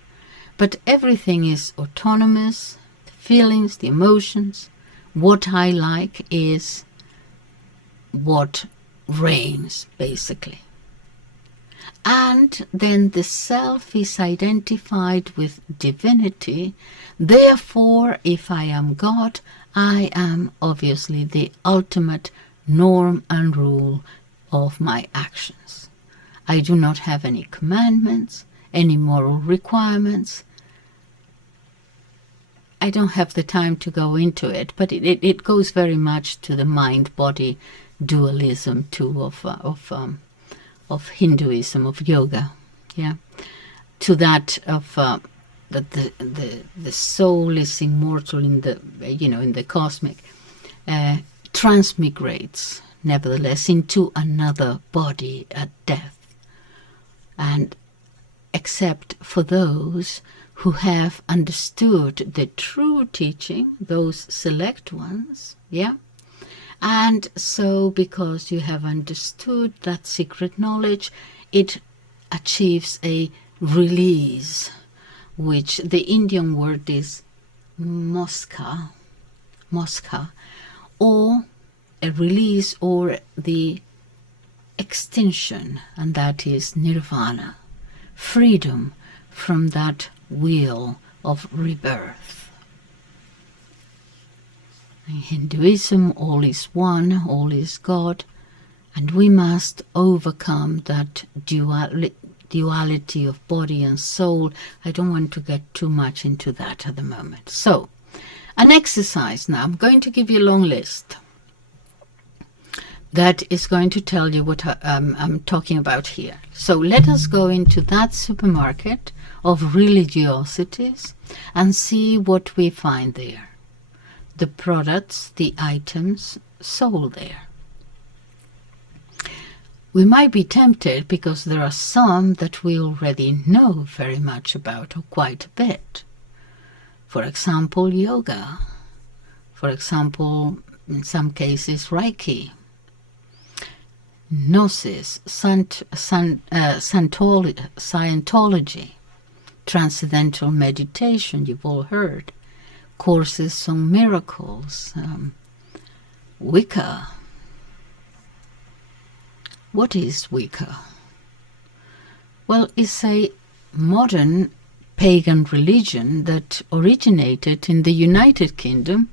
but everything is autonomous. The feelings, the emotions, what I like is what reigns, basically. And then the self is identified with divinity. Therefore, if I am God, I am obviously the ultimate norm and rule of my actions. I do not have any commandments, any moral requirements. I don't have the time to go into it, but it goes very much to the mind-body dualism too of Hinduism, of yoga, yeah, to that of that the soul is immortal in the in the cosmic, transmigrates nevertheless into another body at death, and except for those who have understood the true teaching, those select ones, yeah. And so, because you have understood that secret knowledge, it achieves a release, which the Indian word is moksha, or a release, or the extinction, and that is nirvana, freedom from that wheel of rebirth. In Hinduism, all is one, all is God, and we must overcome that duality of body and soul. I don't want to get too much into that at the moment. So, an exercise now. I'm going to give you a long list that is going to tell you what I'm talking about here. So let us go into that supermarket of religiosities and see what we find there. The products, the items sold there. We might be tempted because there are some that we already know very much about, or quite a bit. For example, yoga. For example, in some cases, Reiki. Gnosis, Scientology, Transcendental Meditation, you've all heard. Courses on miracles, Wicca. What is Wicca? Well, it's a modern pagan religion that originated in the United Kingdom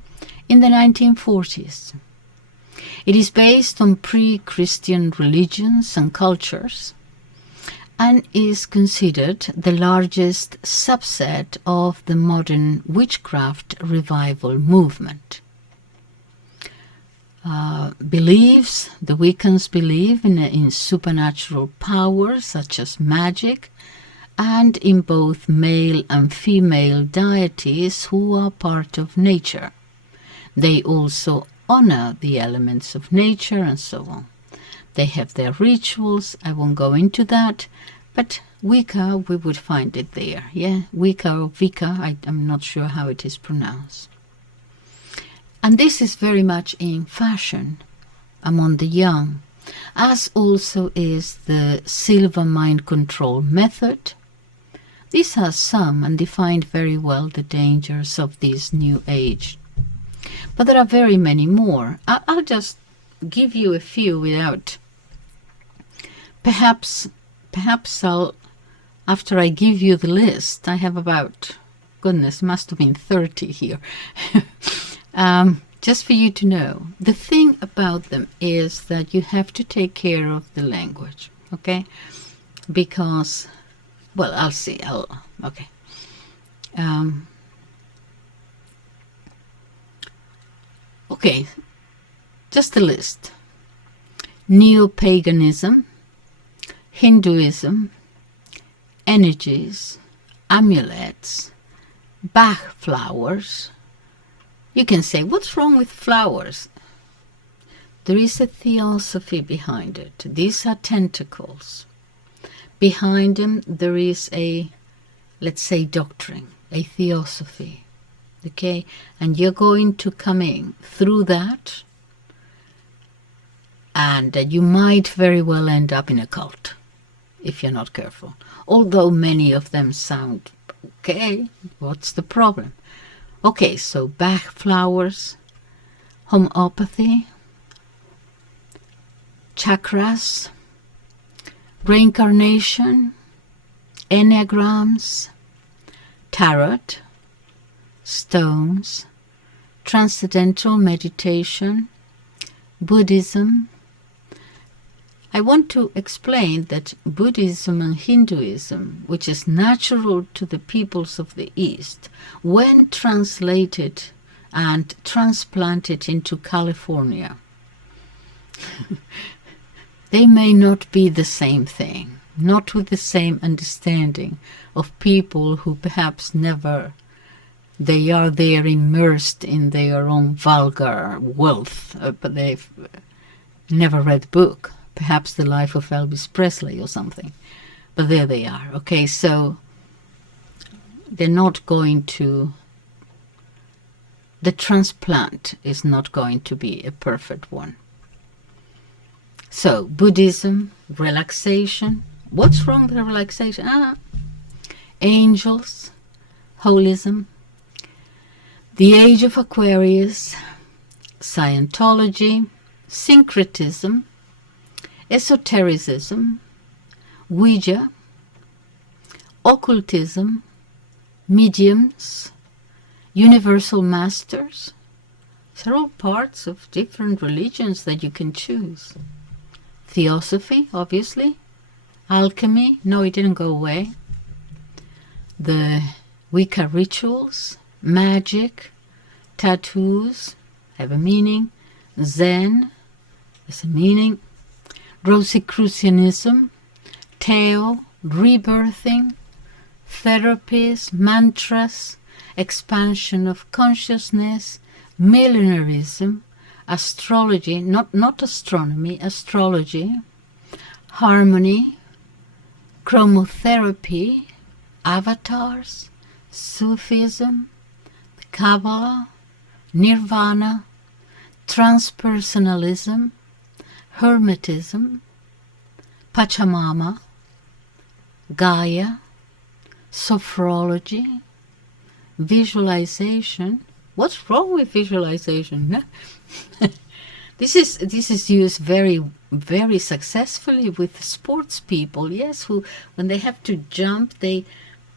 in the 1940s. It is based on pre-Christian religions and cultures, and is considered the largest subset of the modern witchcraft revival movement. The Wiccans believe in supernatural powers such as magic, and in both male and female deities who are part of nature. They also honor the elements of nature and so on. They have their rituals. I won't go into that, but Wicca, we would find it there, yeah? Wicca or Wicca, I'm not sure how it is pronounced. And this is very much in fashion among the young, as also is the silver mind control method. These are some and defined very well the dangers of this new age. But there are very many more. I'll just give you a few without... Perhaps I'll... After I give you the list, I have about... Goodness, must have been 30 here. Just for you to know. The thing about them is that you have to take care of the language, okay? Because... Well, I'll see. Okay. Okay, just a list. Neo-paganism, Hinduism, energies, amulets, Bach flowers. You can say, what's wrong with flowers? There is a theosophy behind it. These are tentacles. Behind them, there is a, let's say, doctrine, a theosophy, okay? And you're going to come in through that, and you might very well end up in a cult, if you're not careful. Although many of them sound, okay, what's the problem? Okay, so Bach flowers, homeopathy, chakras, reincarnation, enneagrams, tarot, stones, transcendental meditation, Buddhism. I want to explain that Buddhism and Hinduism, which is natural to the peoples of the East, when translated and transplanted into California, they may not be the same thing, not with the same understanding of people who perhaps never, they are there immersed in their own vulgar wealth, but they've never read the book, perhaps The Life of Elvis Presley or something. But there they are, okay, so they're not going to, the transplant is not going to be a perfect one. So, Buddhism, relaxation. What's wrong with relaxation? Angels, holism, the age of Aquarius, Scientology, syncretism, esotericism, Ouija, occultism, mediums, universal masters. These are all parts of different religions that you can choose. Theosophy, obviously. Alchemy, no, it didn't go away. The Wicca rituals, magic, tattoos have a meaning. Zen has a meaning. Rosicrucianism, Tao, rebirthing, therapies, mantras, expansion of consciousness, millenarism, astrology, not astronomy, astrology, harmony, chromotherapy, avatars, Sufism, the Kabbalah, Nirvana, transpersonalism, Hermetism, Pachamama, Gaia, sophrology, visualization. What's wrong with visualization? This is used very, very successfully with sports people. Yes, who when they have to jump,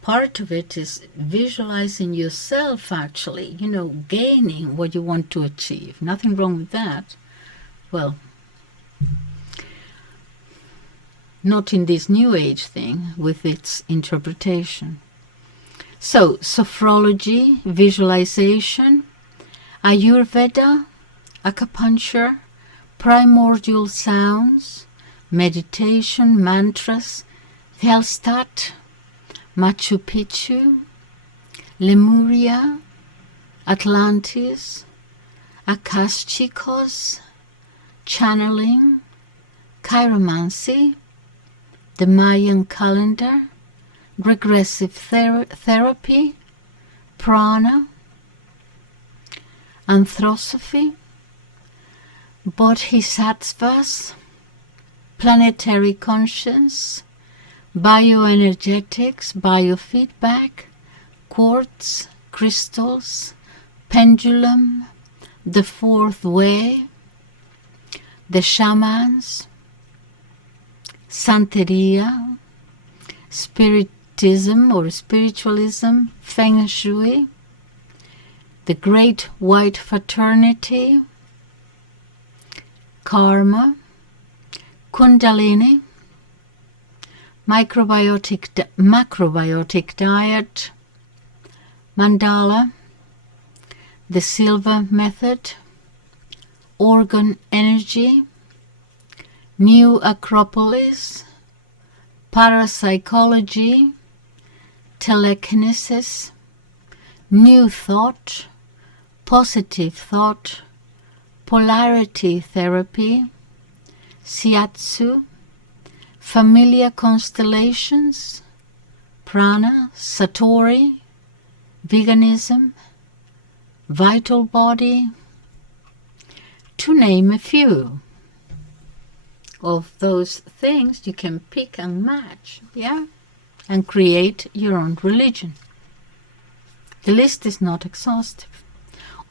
part of it is visualizing yourself actually, gaining what you want to achieve. Nothing wrong with that. Well, not in this new age thing with its interpretation. So, sophrology, visualization, Ayurveda, acupuncture, primordial sounds, meditation, mantras, Hellstatt, Machu Picchu, Lemuria, Atlantis, Akashikos, channeling, chiromancy, the Mayan calendar, regressive therapy, prana, anthroposophy, bodhisattvas, planetary conscience, bioenergetics, biofeedback, quartz, crystals, pendulum, the fourth way, the shamans, Santeria, Spiritism or Spiritualism, Feng Shui, the Great White Fraternity, Karma, Kundalini, macrobiotic diet, Mandala, the Silva method, organ energy, New Acropolis, parapsychology, telekinesis, new thought, positive thought, polarity therapy, shiatsu, familiar constellations, prana, satori, veganism, vital body, to name a few. Of those things you can pick and match, yeah, and create your own religion. The list is not exhaustive.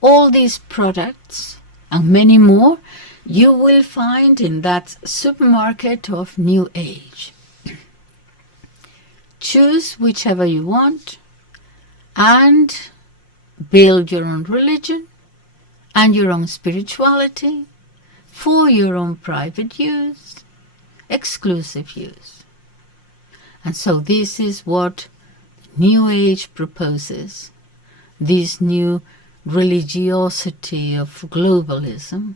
All these products and many more you will find in that supermarket of New Age. Choose whichever you want and build your own religion and your own spirituality for your own private use, exclusive use. And so this is what New Age proposes, this new religiosity of globalism,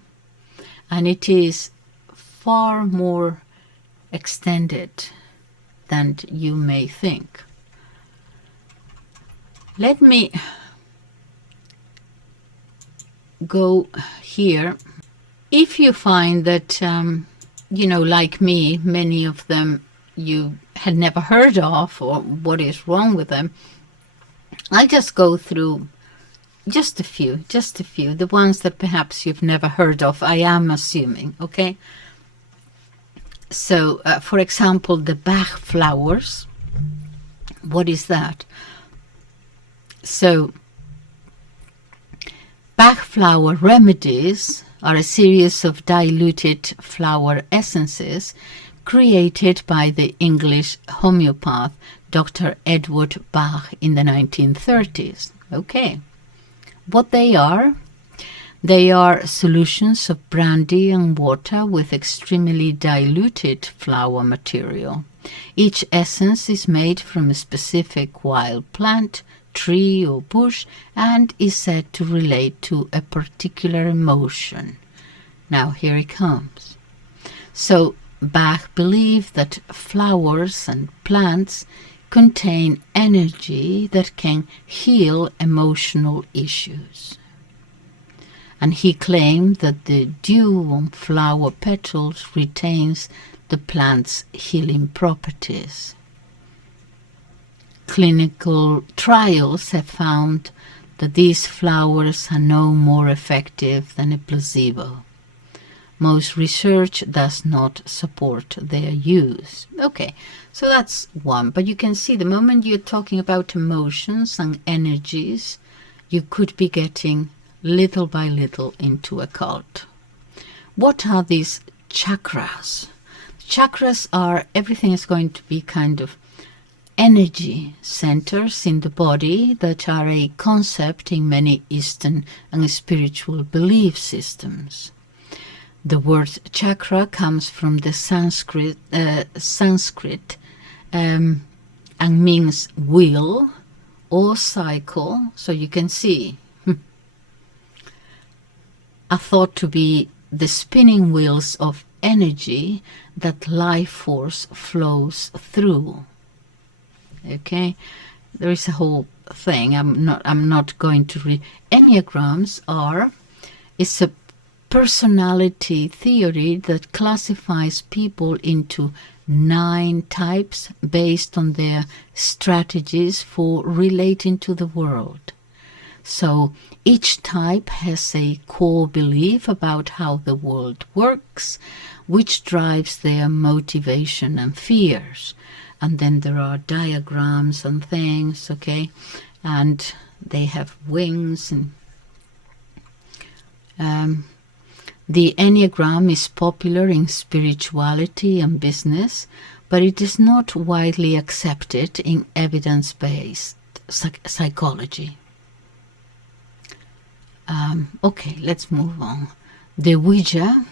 and it is far more extended than you may think. Let me go here. If you find that, like me, many of them you had never heard of or what is wrong with them, I just go through just a few, the ones that perhaps you've never heard of, I am assuming, okay? So, for example, the Bach flowers. What is that? So, Bach flower remedies are a series of diluted flower essences created by the English homeopath Dr. Edward Bach in the 1930s. Okay. What they are solutions of brandy and water with extremely diluted flower material. Each essence is made from a specific wild plant, tree or bush, and is said to relate to a particular emotion. Now here it comes. So Bach believed that flowers and plants contain energy that can heal emotional issues. And he claimed that the dew on flower petals retains the plant's healing properties. Clinical trials have found that these flowers are no more effective than a placebo. Most research does not support their use. Okay, so that's one. But you can see the moment you're talking about emotions and energies, you could be getting little by little into a cult. What are these chakras? Chakras are, everything is going to be kind of energy centers in the body that are a concept in many Eastern and spiritual belief systems. The word chakra comes from the Sanskrit and means wheel or cycle. So you can see are thought to be the spinning wheels of energy that life force flows through. Okay, there is a whole thing. I'm not going to read. Enneagrams it's a personality theory that classifies people into 9 types based on their strategies for relating to the world. So each type has a core belief about how the world works, which drives their motivation and fears. And then there are diagrams and things, okay? And they have wings. And the Enneagram is popular in spirituality and business, but it is not widely accepted in evidence-based psychology. Okay, let's move on. The Ouija.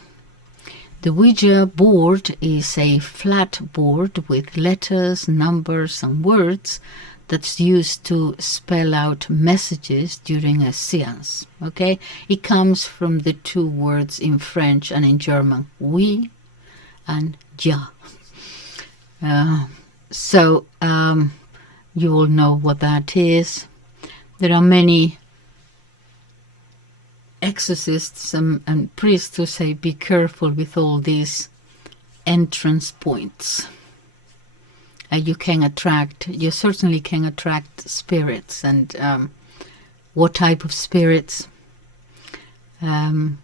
The Ouija board is a flat board with letters, numbers, and words that's used to spell out messages during a séance. Okay, it comes from the 2 words in French and in German, oui and ja. So you all know what that is. There are many exorcists and priests who say be careful with all these entrance points. You certainly can attract spirits. And what type of spirits? The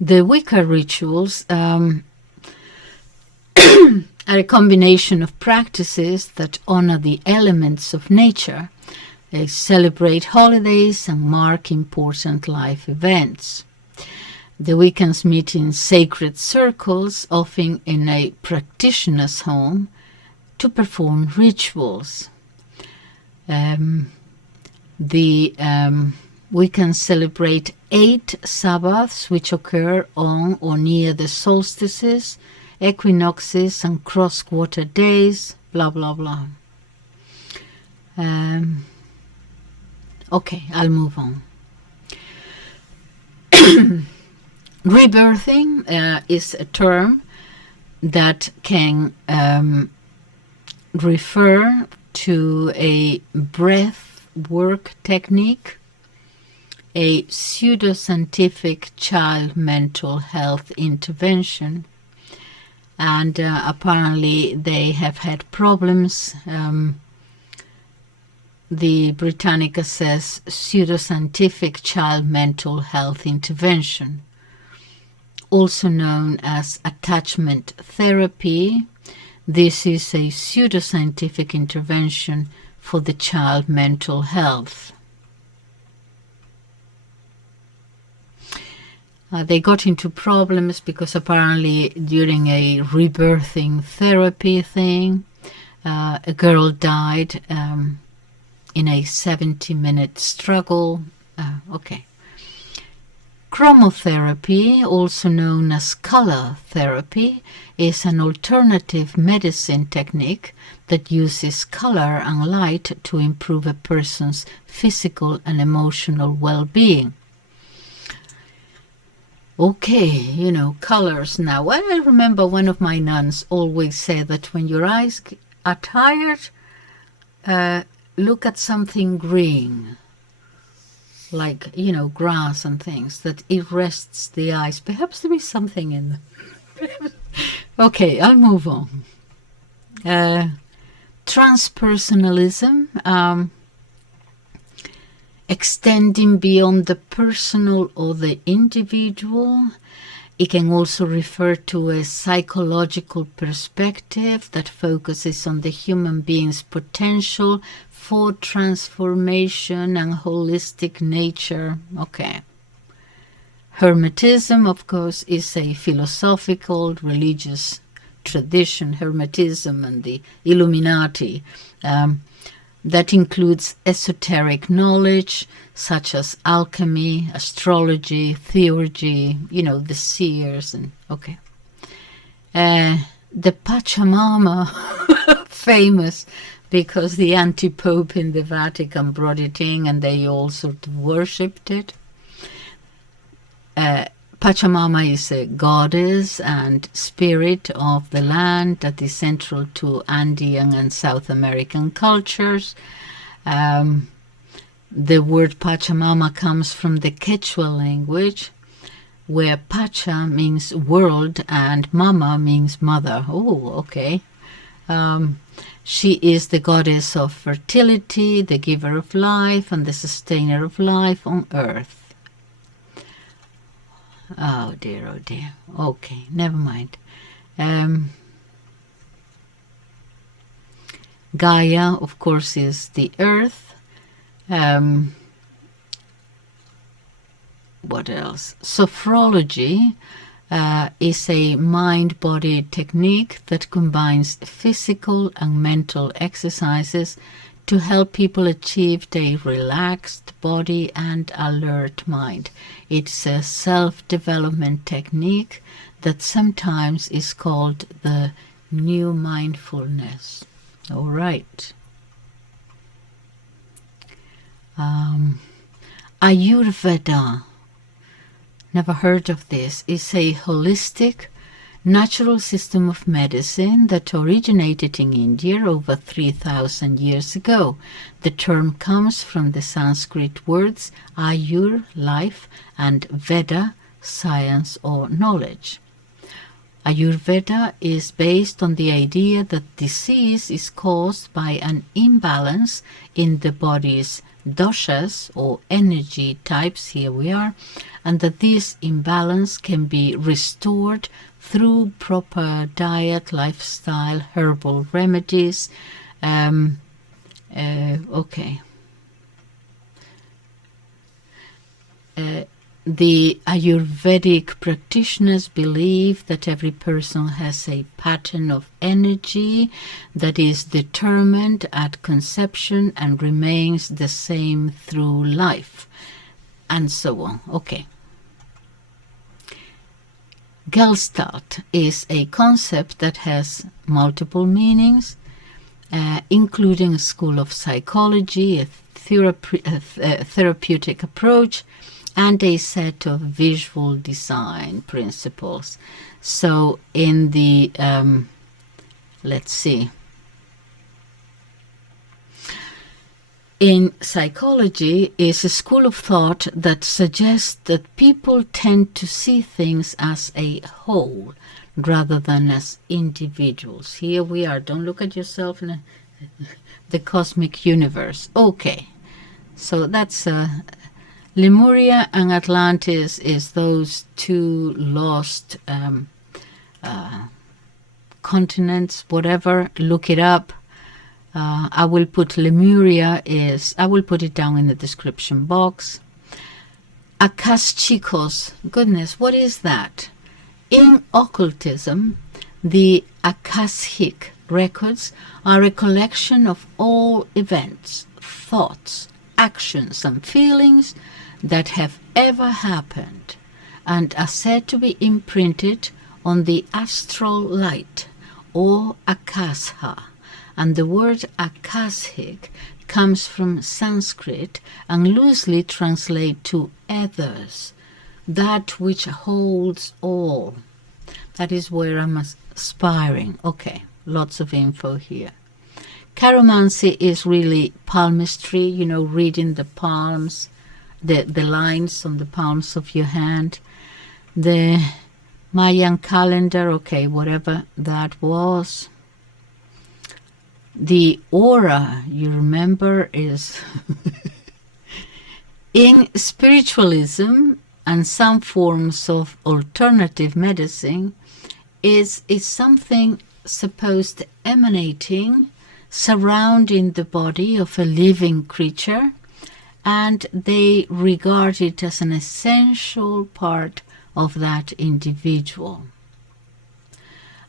Wicca rituals are a combination of practices that honor the elements of nature. They celebrate holidays and mark important life events. The Wiccans meet in sacred circles, often in a practitioner's home, to perform rituals. The Wiccans celebrate 8 Sabbaths, which occur on or near the solstices, equinoxes, and cross-quarter days, blah, blah, blah. Okay, I'll move on. Rebirthing is a term that can refer to a breath work technique, a pseudoscientific child mental health intervention, and apparently they have had problems. The Britannica says pseudoscientific child mental health intervention, also known as attachment therapy. This is a pseudoscientific intervention for the child mental health. They got into problems because apparently during a rebirthing therapy thing, a girl died in a 70-minute struggle. Okay. Chromotherapy, also known as color therapy, is an alternative medicine technique that uses color and light to improve a person's physical and emotional well-being. Okay, colors now. Well, I remember one of my nuns always said that when your eyes are tired, look at something green, like, grass and things, that it rests the eyes. Perhaps there is something in them. Okay, I'll move on. Transpersonalism, extending beyond the personal or the individual. It can also refer to a psychological perspective that focuses on the human being's potential for transformation and holistic nature. Okay. Hermetism, of course, is a philosophical, religious tradition. Hermetism and the Illuminati. That includes esoteric knowledge, such as alchemy, astrology, theurgy, the seers. And okay. The Pachamama, famous because the anti-pope in the Vatican brought it in and they all sort of worshipped it. Pachamama is a goddess and spirit of the land that is central to Andean and South American cultures. The word Pachamama comes from the Quechua language, where Pacha means world and Mama means mother. Oh, okay. She is the goddess of fertility, the giver of life, and the sustainer of life on earth. Oh dear, oh dear. Okay, never mind. Gaia, of course, is the earth. What else? Sophrology is a mind-body technique that combines physical and mental exercises to help people achieve a relaxed body and alert mind. It's a self-development technique that sometimes is called the new mindfulness. All right. Ayurveda, never heard of this, is a holistic, natural system of medicine that originated in India over 3,000 years ago. The term comes from the Sanskrit words Ayur, life, and Veda, science or knowledge. Ayurveda is based on the idea that disease is caused by an imbalance in the body's doshas or energy types, here we are, and that this imbalance can be restored through proper diet, lifestyle, herbal remedies. The Ayurvedic practitioners believe that every person has a pattern of energy that is determined at conception and remains the same through life, and so on. Okay. Gestalt is a concept that has multiple meanings, including a school of psychology, a therapeutic approach, and a set of visual design principles. So in the, let's see, in psychology is a school of thought that suggests that people tend to see things as a whole rather than as individuals. Here we are. Don't look at yourself in the cosmic universe. Okay, so that's Lemuria and Atlantis is those two lost continents, whatever. Look it up. I will put Lemuria I will put it down in the description box. Akashicos, goodness, what is that? In occultism, the Akashic records are a collection of all events, thoughts, actions and feelings that have ever happened and are said to be imprinted on the astral light or Akasha. And the word Akashic comes from Sanskrit and loosely translates to ethers, that which holds all. That is where I'm aspiring. Okay, lots of info here. Chiromancy is really palmistry, you know, reading the palms, the lines on the palms of your hand. The Mayan calendar, okay, whatever that was. The aura, you remember, is in spiritualism and some forms of alternative medicine is something supposed emanating, surrounding the body of a living creature, and they regard it as an essential part of that individual.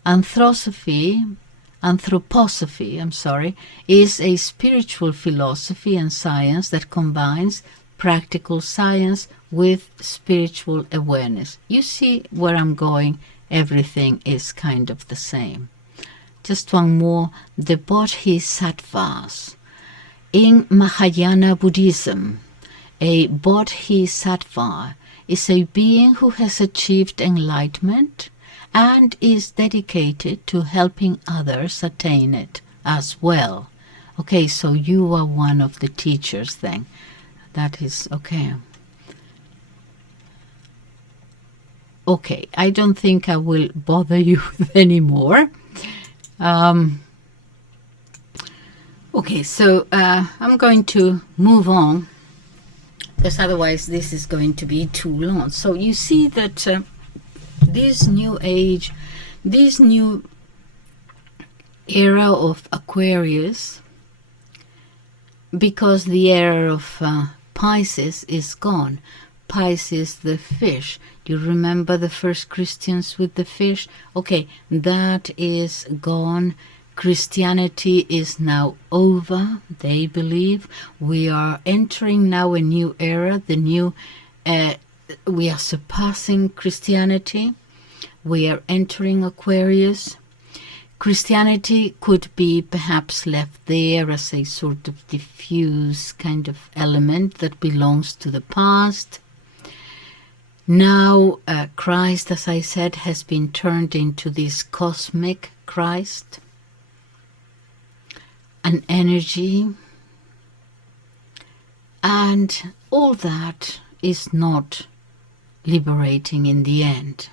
Anthroposophy, is a spiritual philosophy and science that combines practical science with spiritual awareness. You see where I'm going? Everything is kind of the same. Just one more, the Bodhisattvas. In Mahayana Buddhism, a Bodhisattva is a being who has achieved enlightenment and is dedicated to helping others attain it as well. Okay, so you are one of the teachers then. That is okay. Okay, I don't think I will bother you with any more. Okay, so I'm going to move on, because otherwise this is going to be too long. So you see that this new age, this new era of Aquarius, because the era of Pisces is gone. Pisces, the fish. You remember the first Christians with the fish? Okay, that is gone. Christianity is now over, they believe. We are entering now a new era, we are surpassing Christianity. We are entering Aquarius. Christianity could be perhaps left there as a sort of diffuse kind of element that belongs to the past. Now Christ, as I said, has been turned into this cosmic Christ, an energy, and all that is not liberating in the end.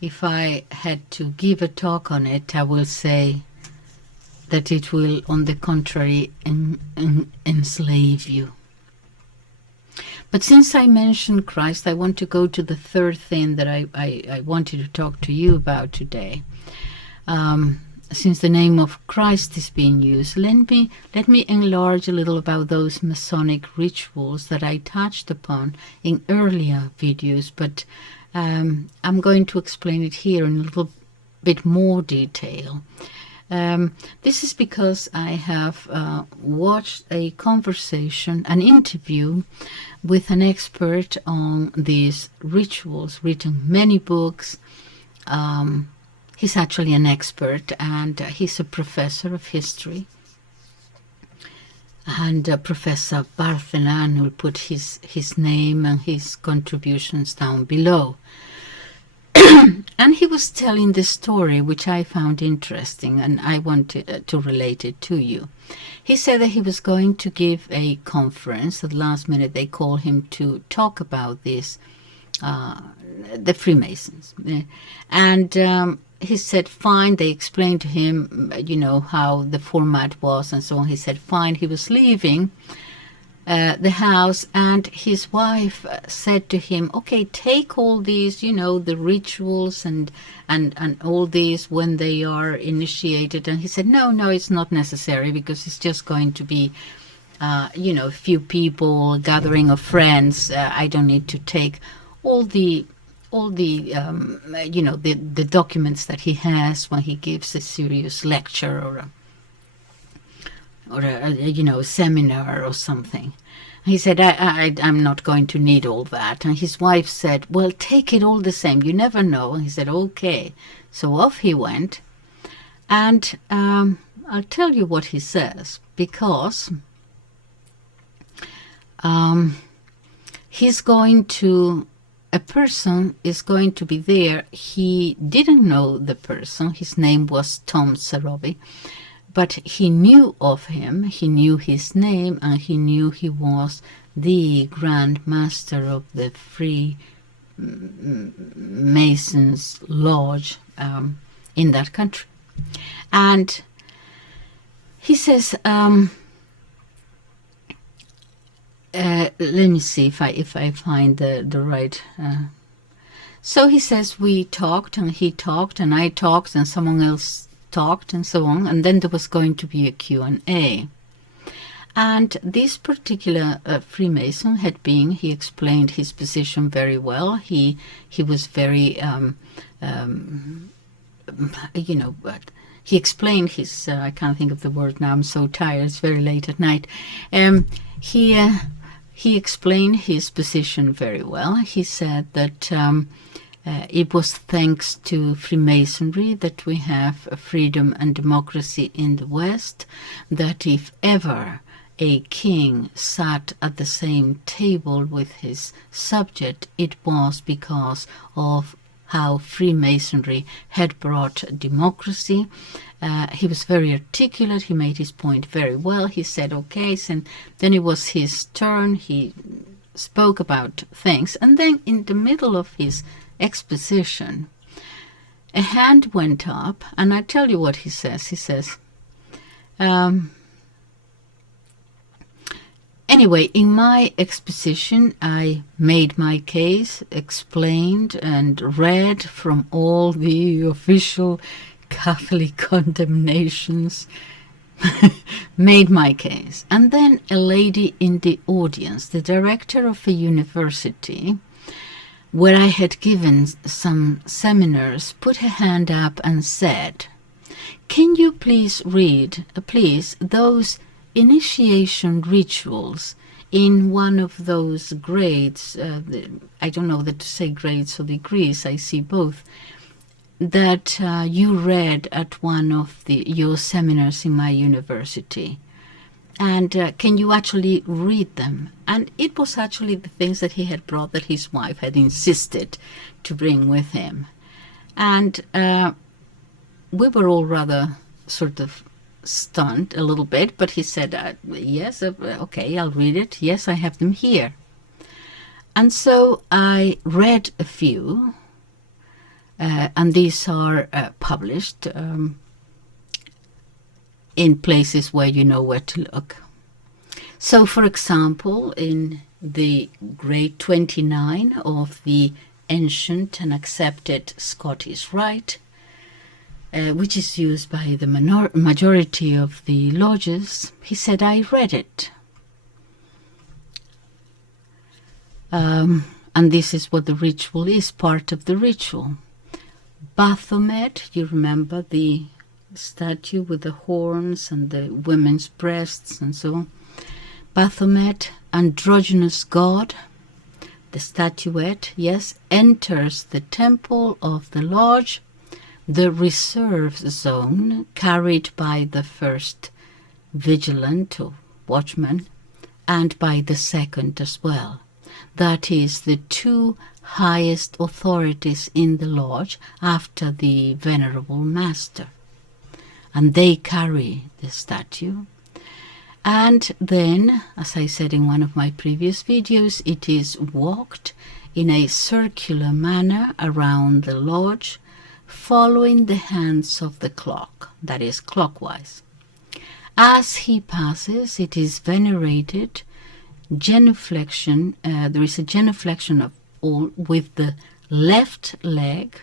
If I had to give a talk on it, I will say that it will, on the contrary, enslave you. But since I mentioned Christ, I want to go to the third thing that I wanted to talk to you about today. Since the name of Christ is being used, let me enlarge a little about those Masonic rituals that I touched upon in earlier videos, but I'm going to explain it here in a little bit more detail. This is because I have watched a conversation, an interview with an expert on these rituals, written many books. He's actually an expert, and he's a professor of history. And Professor Barthelan will put his name and his contributions down below. And he was telling this story, which I found interesting, and I wanted to relate it to you. He said that he was going to give a conference. At the last minute, they called him to talk about this, the Freemasons. And he said, fine. They explained to him, how the format was and so on. He said, fine. He was leaving the house, and his wife said to him, okay, take all these, the rituals and all these when they are initiated. And he said, no, it's not necessary, because it's just going to be, a few people, gathering of friends. I don't need to take all the documents that he has when he gives a serious lecture or a seminar or something. He said, I'm not going to need all that. And his wife said, well, take it all the same. You never know. And he said, okay. So off he went. And I'll tell you what he says, because a person is going to be there. He didn't know the person. His name was Tom Sarobi. But he knew of him, he knew his name, and he knew he was the Grand Master of the Freemasons Lodge in that country. And he says, let me see if I find the right... So he says, we talked, and he talked, and I talked, and someone else talked, and so on, and then there was going to be a Q&A. And this particular Freemason he explained his position very well. He was very, but he explained his, I can't think of the word now, I'm so tired, it's very late at night. He explained his position very well. He said that it was thanks to Freemasonry that we have freedom and democracy in the West, that if ever a king sat at the same table with his subject, it was because of how Freemasonry had brought democracy. He was very articulate. He made his point very well. He said, okay, and then it was his turn. He spoke about things. And then in the middle of his exposition, a hand went up, and I tell you what he says. He says, anyway, in my exposition, I made my case, explained, and read from all the official Catholic condemnations, made my case. And then a lady in the audience, the director of a university, where I had given some seminars, put her hand up and said, "Can you please read, those initiation rituals in one of those grades, I don't know that to say grades or degrees, I see both, that you read at one of your seminars in my university? And can you actually read them?" And it was actually the things that he had brought that his wife had insisted to bring with him. And we were all rather sort of stunned a little bit, but he said, yes, okay, I'll read it. Yes, I have them here. And so I read a few, and these are published in places where you know where to look. So, for example, in the grade 29 of the ancient and accepted Scottish Rite, which is used by the majority of the lodges, he said, I read it. And this is what the ritual is, part of the ritual. Baphomet, you remember the statue with the horns and the women's breasts and so on. Baphomet, androgynous god, the statuette, yes, enters the temple of the lodge, the reserve zone carried by the first vigilant or watchman, and by the second as well. That is, the two highest authorities in the lodge after the venerable master. And they carry the statue. And then, as I said in one of my previous videos, it is walked in a circular manner around the lodge, following the hands of the clock, that is, clockwise. As he passes, it is venerated, genuflection, there is a genuflection of all with the left leg,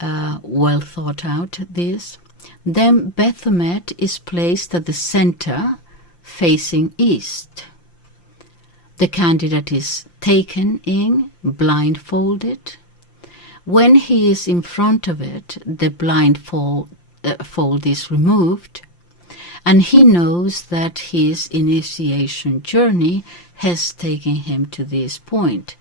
well thought out this. Then Baphomet is placed at the center, facing east. The candidate is taken in, blindfolded. When he is in front of it, the blindfold is removed, and he knows that his initiation journey has taken him to this point,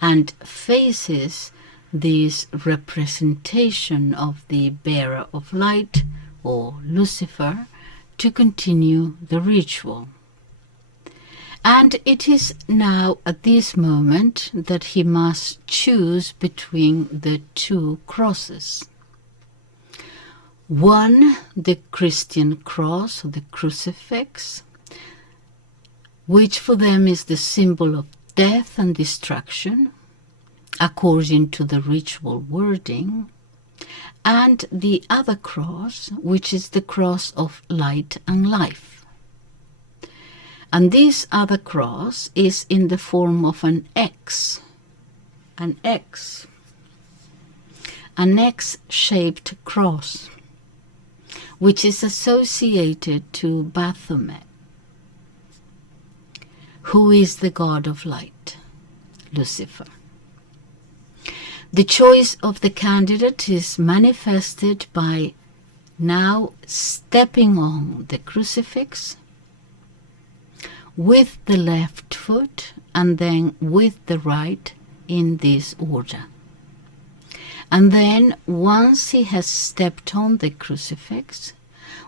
and faces this representation of the bearer of light, or Lucifer, to continue the ritual. And it is now at this moment that he must choose between the two crosses. One, the Christian cross, or the crucifix, which for them is the symbol of death and destruction, according to the ritual wording, and the other cross, which is the cross of light and life. And this other cross is in the form of an X, an X-shaped cross, which is associated to Baphomet, who is the god of light, Lucifer. The choice of the candidate is manifested by now stepping on the crucifix with the left foot and then with the right in this order. And then once he has stepped on the crucifix,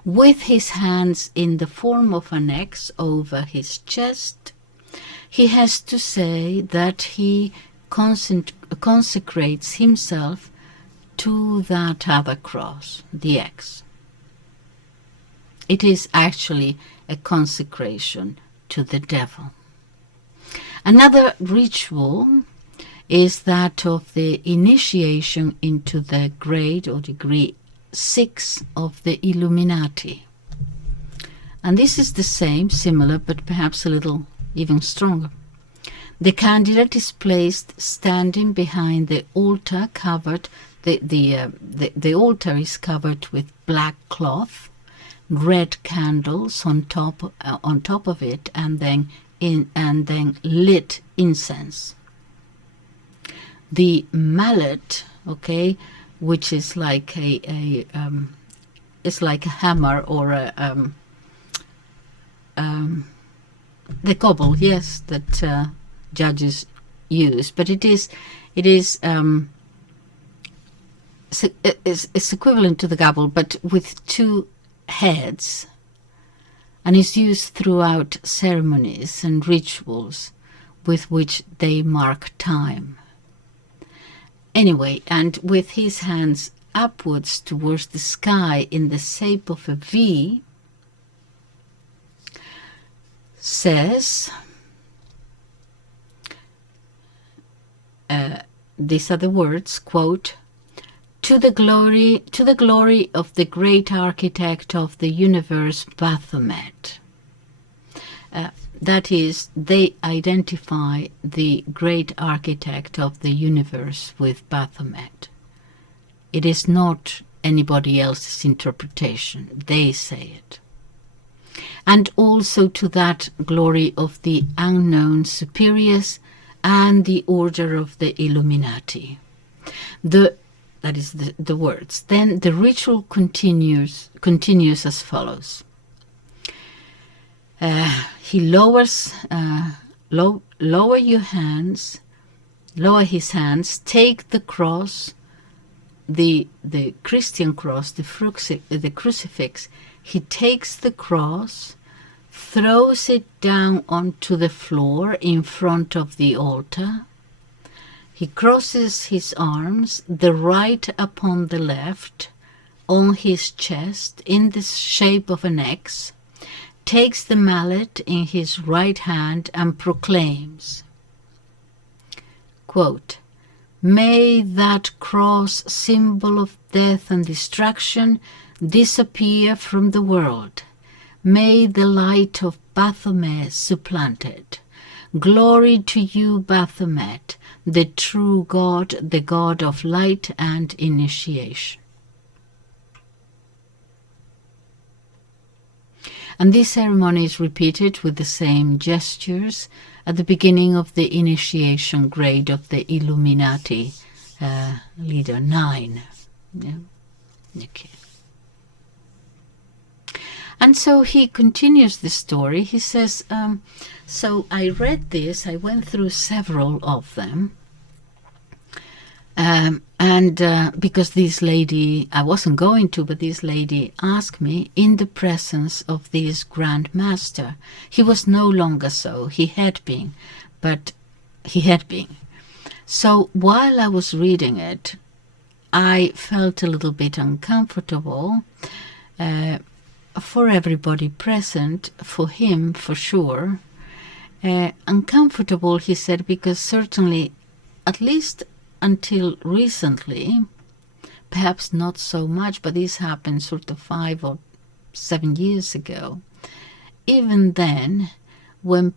with his hands in the form of an X over his chest, he has to say that he consecrates himself to that other cross, the X. It is actually a consecration to the devil. Another ritual is that of the initiation into the grade or degree 6 of the Illuminati. And this is the same, similar, but perhaps a little even stronger. The candidate is placed standing behind the altar covered. The altar is covered with black cloth, red candles on top of it, and then lit incense. The mallet, okay, which is like it's like a hammer or the gobble, yes, that judges use, but it's equivalent to the gavel, but with two heads, and is used throughout ceremonies and rituals with which they mark time. Anyway, and with his hands upwards towards the sky in the shape of a V, says, these are the words, quote, to the glory of the great architect of the universe, Baphomet. That is, they identify the great architect of the universe with Baphomet. It is not anybody else's interpretation. They say it. And also to that glory of the unknown superiors and the order of the Illuminati. That is the words. Then the ritual continues as follows. He lowers, lower his hands, take the cross, the Christian cross, the crucifix. He takes the cross, throws it down onto the floor in front of the altar. He crosses his arms, the right upon the left, on his chest, in the shape of an X, takes the mallet in his right hand and proclaims, quote, may that cross, symbol of death and destruction, disappear from the world. May the light of Baphomet supplant it. Glory to you, Baphomet, the true God, the God of light and initiation. And this ceremony is repeated with the same gestures at the beginning of the initiation grade of the Illuminati, leader 9. Yeah. Okay. And so he continues the story. He says, so I read this, I went through several of them, and because this lady, I wasn't going to, but this lady asked me in the presence of this Grand Master. He was no longer so, he had been. So while I was reading it, I felt a little bit uncomfortable, for everybody present, for him for sure. Uncomfortable, he said, because certainly, at least until recently, perhaps not so much, but this happened sort of 5 or 7 years ago. Even then, when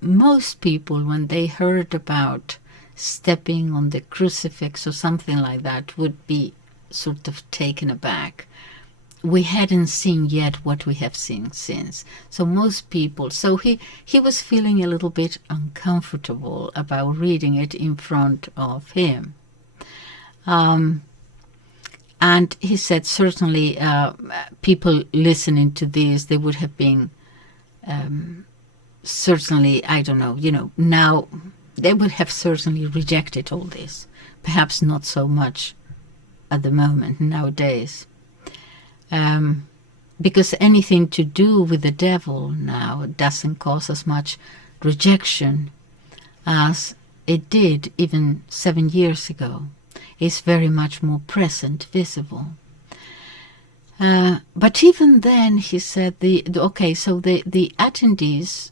most people, when they heard about stepping on the crucifix or something like that, would be sort of taken aback. We hadn't seen yet what we have seen since. So most people, so he was feeling a little bit uncomfortable about reading it in front of him. And he said certainly people listening to this, they would have been certainly, I don't know, now they would have certainly rejected all this. Perhaps not so much at the moment, nowadays. Because anything to do with the devil now doesn't cause as much rejection as it did even 7 years ago. It's very much more present, visible. But even then, he said, the attendees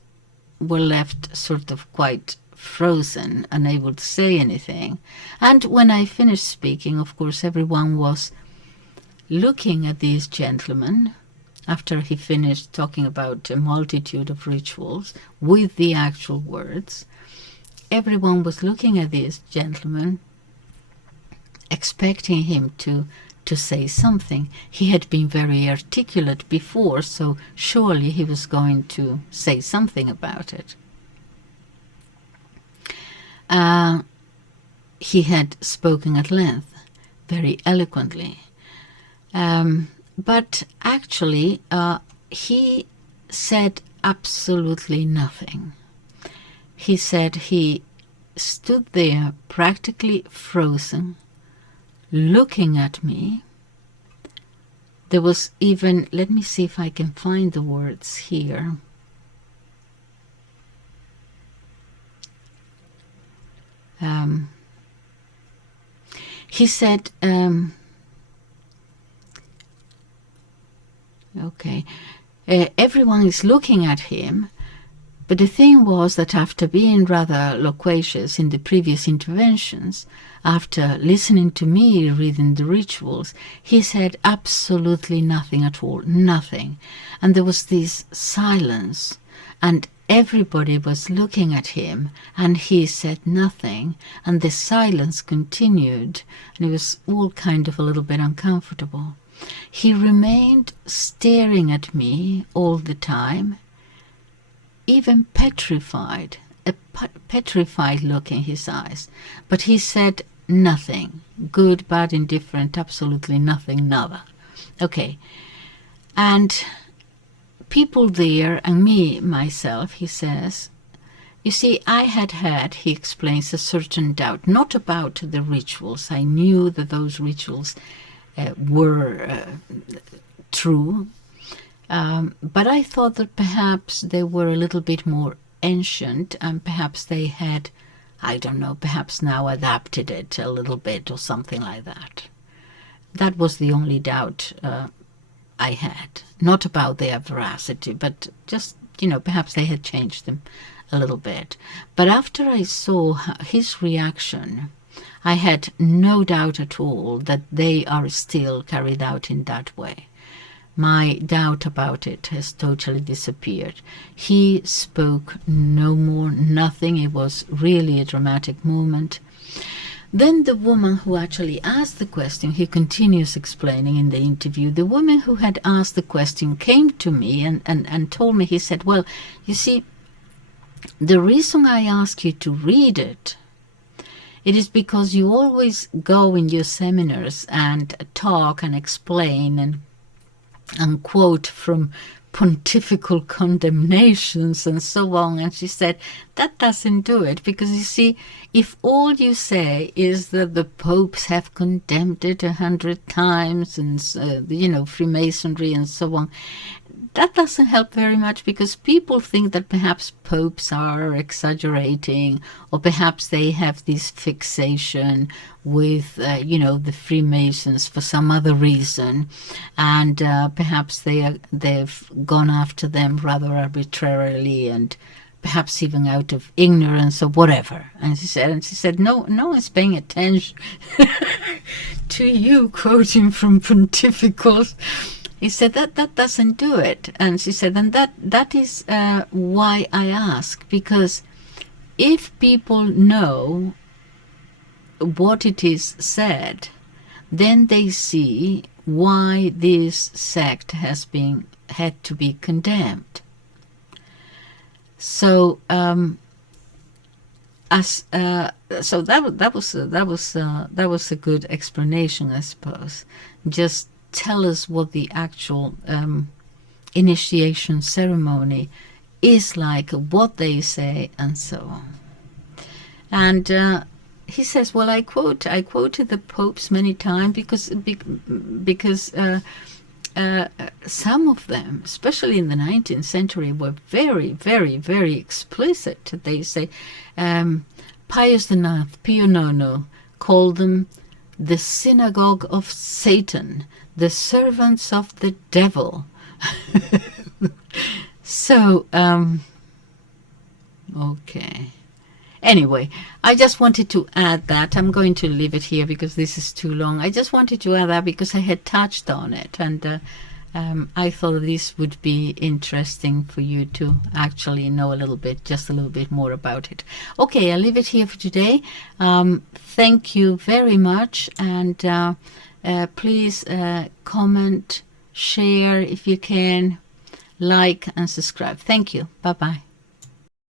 were left sort of quite frozen, unable to say anything. And when I finished speaking, of course, everyone was looking at these gentlemen after he finished talking about a multitude of rituals with the actual words. Everyone was looking at these gentlemen, expecting him to say something. He had been very articulate before, so surely he was going to say something about it. He had spoken at length, very eloquently. But actually, he said absolutely nothing. He said he stood there practically frozen, looking at me. There was even, let me see if I can find the words here. He said, okay, everyone is looking at him. But the thing was that after being rather loquacious in the previous interventions, after listening to me reading the rituals, he said absolutely nothing at all, nothing. And there was this silence, and everybody was looking at him, and he said nothing, and the silence continued, and it was all kind of a little bit uncomfortable. He remained staring at me all the time, even petrified, a petrified look in his eyes. But he said nothing, good, bad, indifferent, absolutely nothing, nada. Okay. And people there, and me, myself, he says, you see, I had, he explains, a certain doubt, not about the rituals. I knew that those rituals were true, but I thought that perhaps they were a little bit more ancient, and perhaps they had, I don't know, perhaps now adapted it a little bit or something like that. That was the only doubt I had. Not about their veracity, but just, perhaps they had changed them a little bit. But after I saw his reaction, I had no doubt at all that they are still carried out in that way. My doubt about it has totally disappeared. He spoke no more, nothing. It was really a dramatic moment. Then the woman who actually asked the question, he continues explaining in the interview, the woman who had asked the question came to me and told me, he said, well, you see, the reason I ask you to read it is because you always go in your seminars and talk and explain and quote from pontifical condemnations and so on. And she said, that doesn't do it, because you see, if all you say is that the popes have condemned it 100 times and, Freemasonry and so on, that doesn't help very much, because people think that perhaps popes are exaggerating, or perhaps they have this fixation with, the Freemasons for some other reason, and perhaps they've gone after them rather arbitrarily and perhaps even out of ignorance or whatever. And she said, no one's paying attention to you quoting from pontificals. He said that doesn't do it. And she said, and that is why I ask, because if people know what it is said, then they see why this sect had to be condemned. So so that was a good explanation, I suppose. Just tell us what the actual initiation ceremony is like, what they say, and so on. And he says, well, I quoted the popes many times because some of them, especially in the 19th century, were very, very, very explicit. They say, Pius IX, Pio IX, called them the synagogue of Satan, the servants of the devil. So, okay. Anyway, I just wanted to add that. I'm going to leave it here because this is too long. I just wanted to add that because I had touched on it, and I thought this would be interesting for you to actually know just a little bit more about it. Okay, I'll leave it here for today. Thank you very much, and please comment, share if you can, like and subscribe. Thank you. Bye-bye.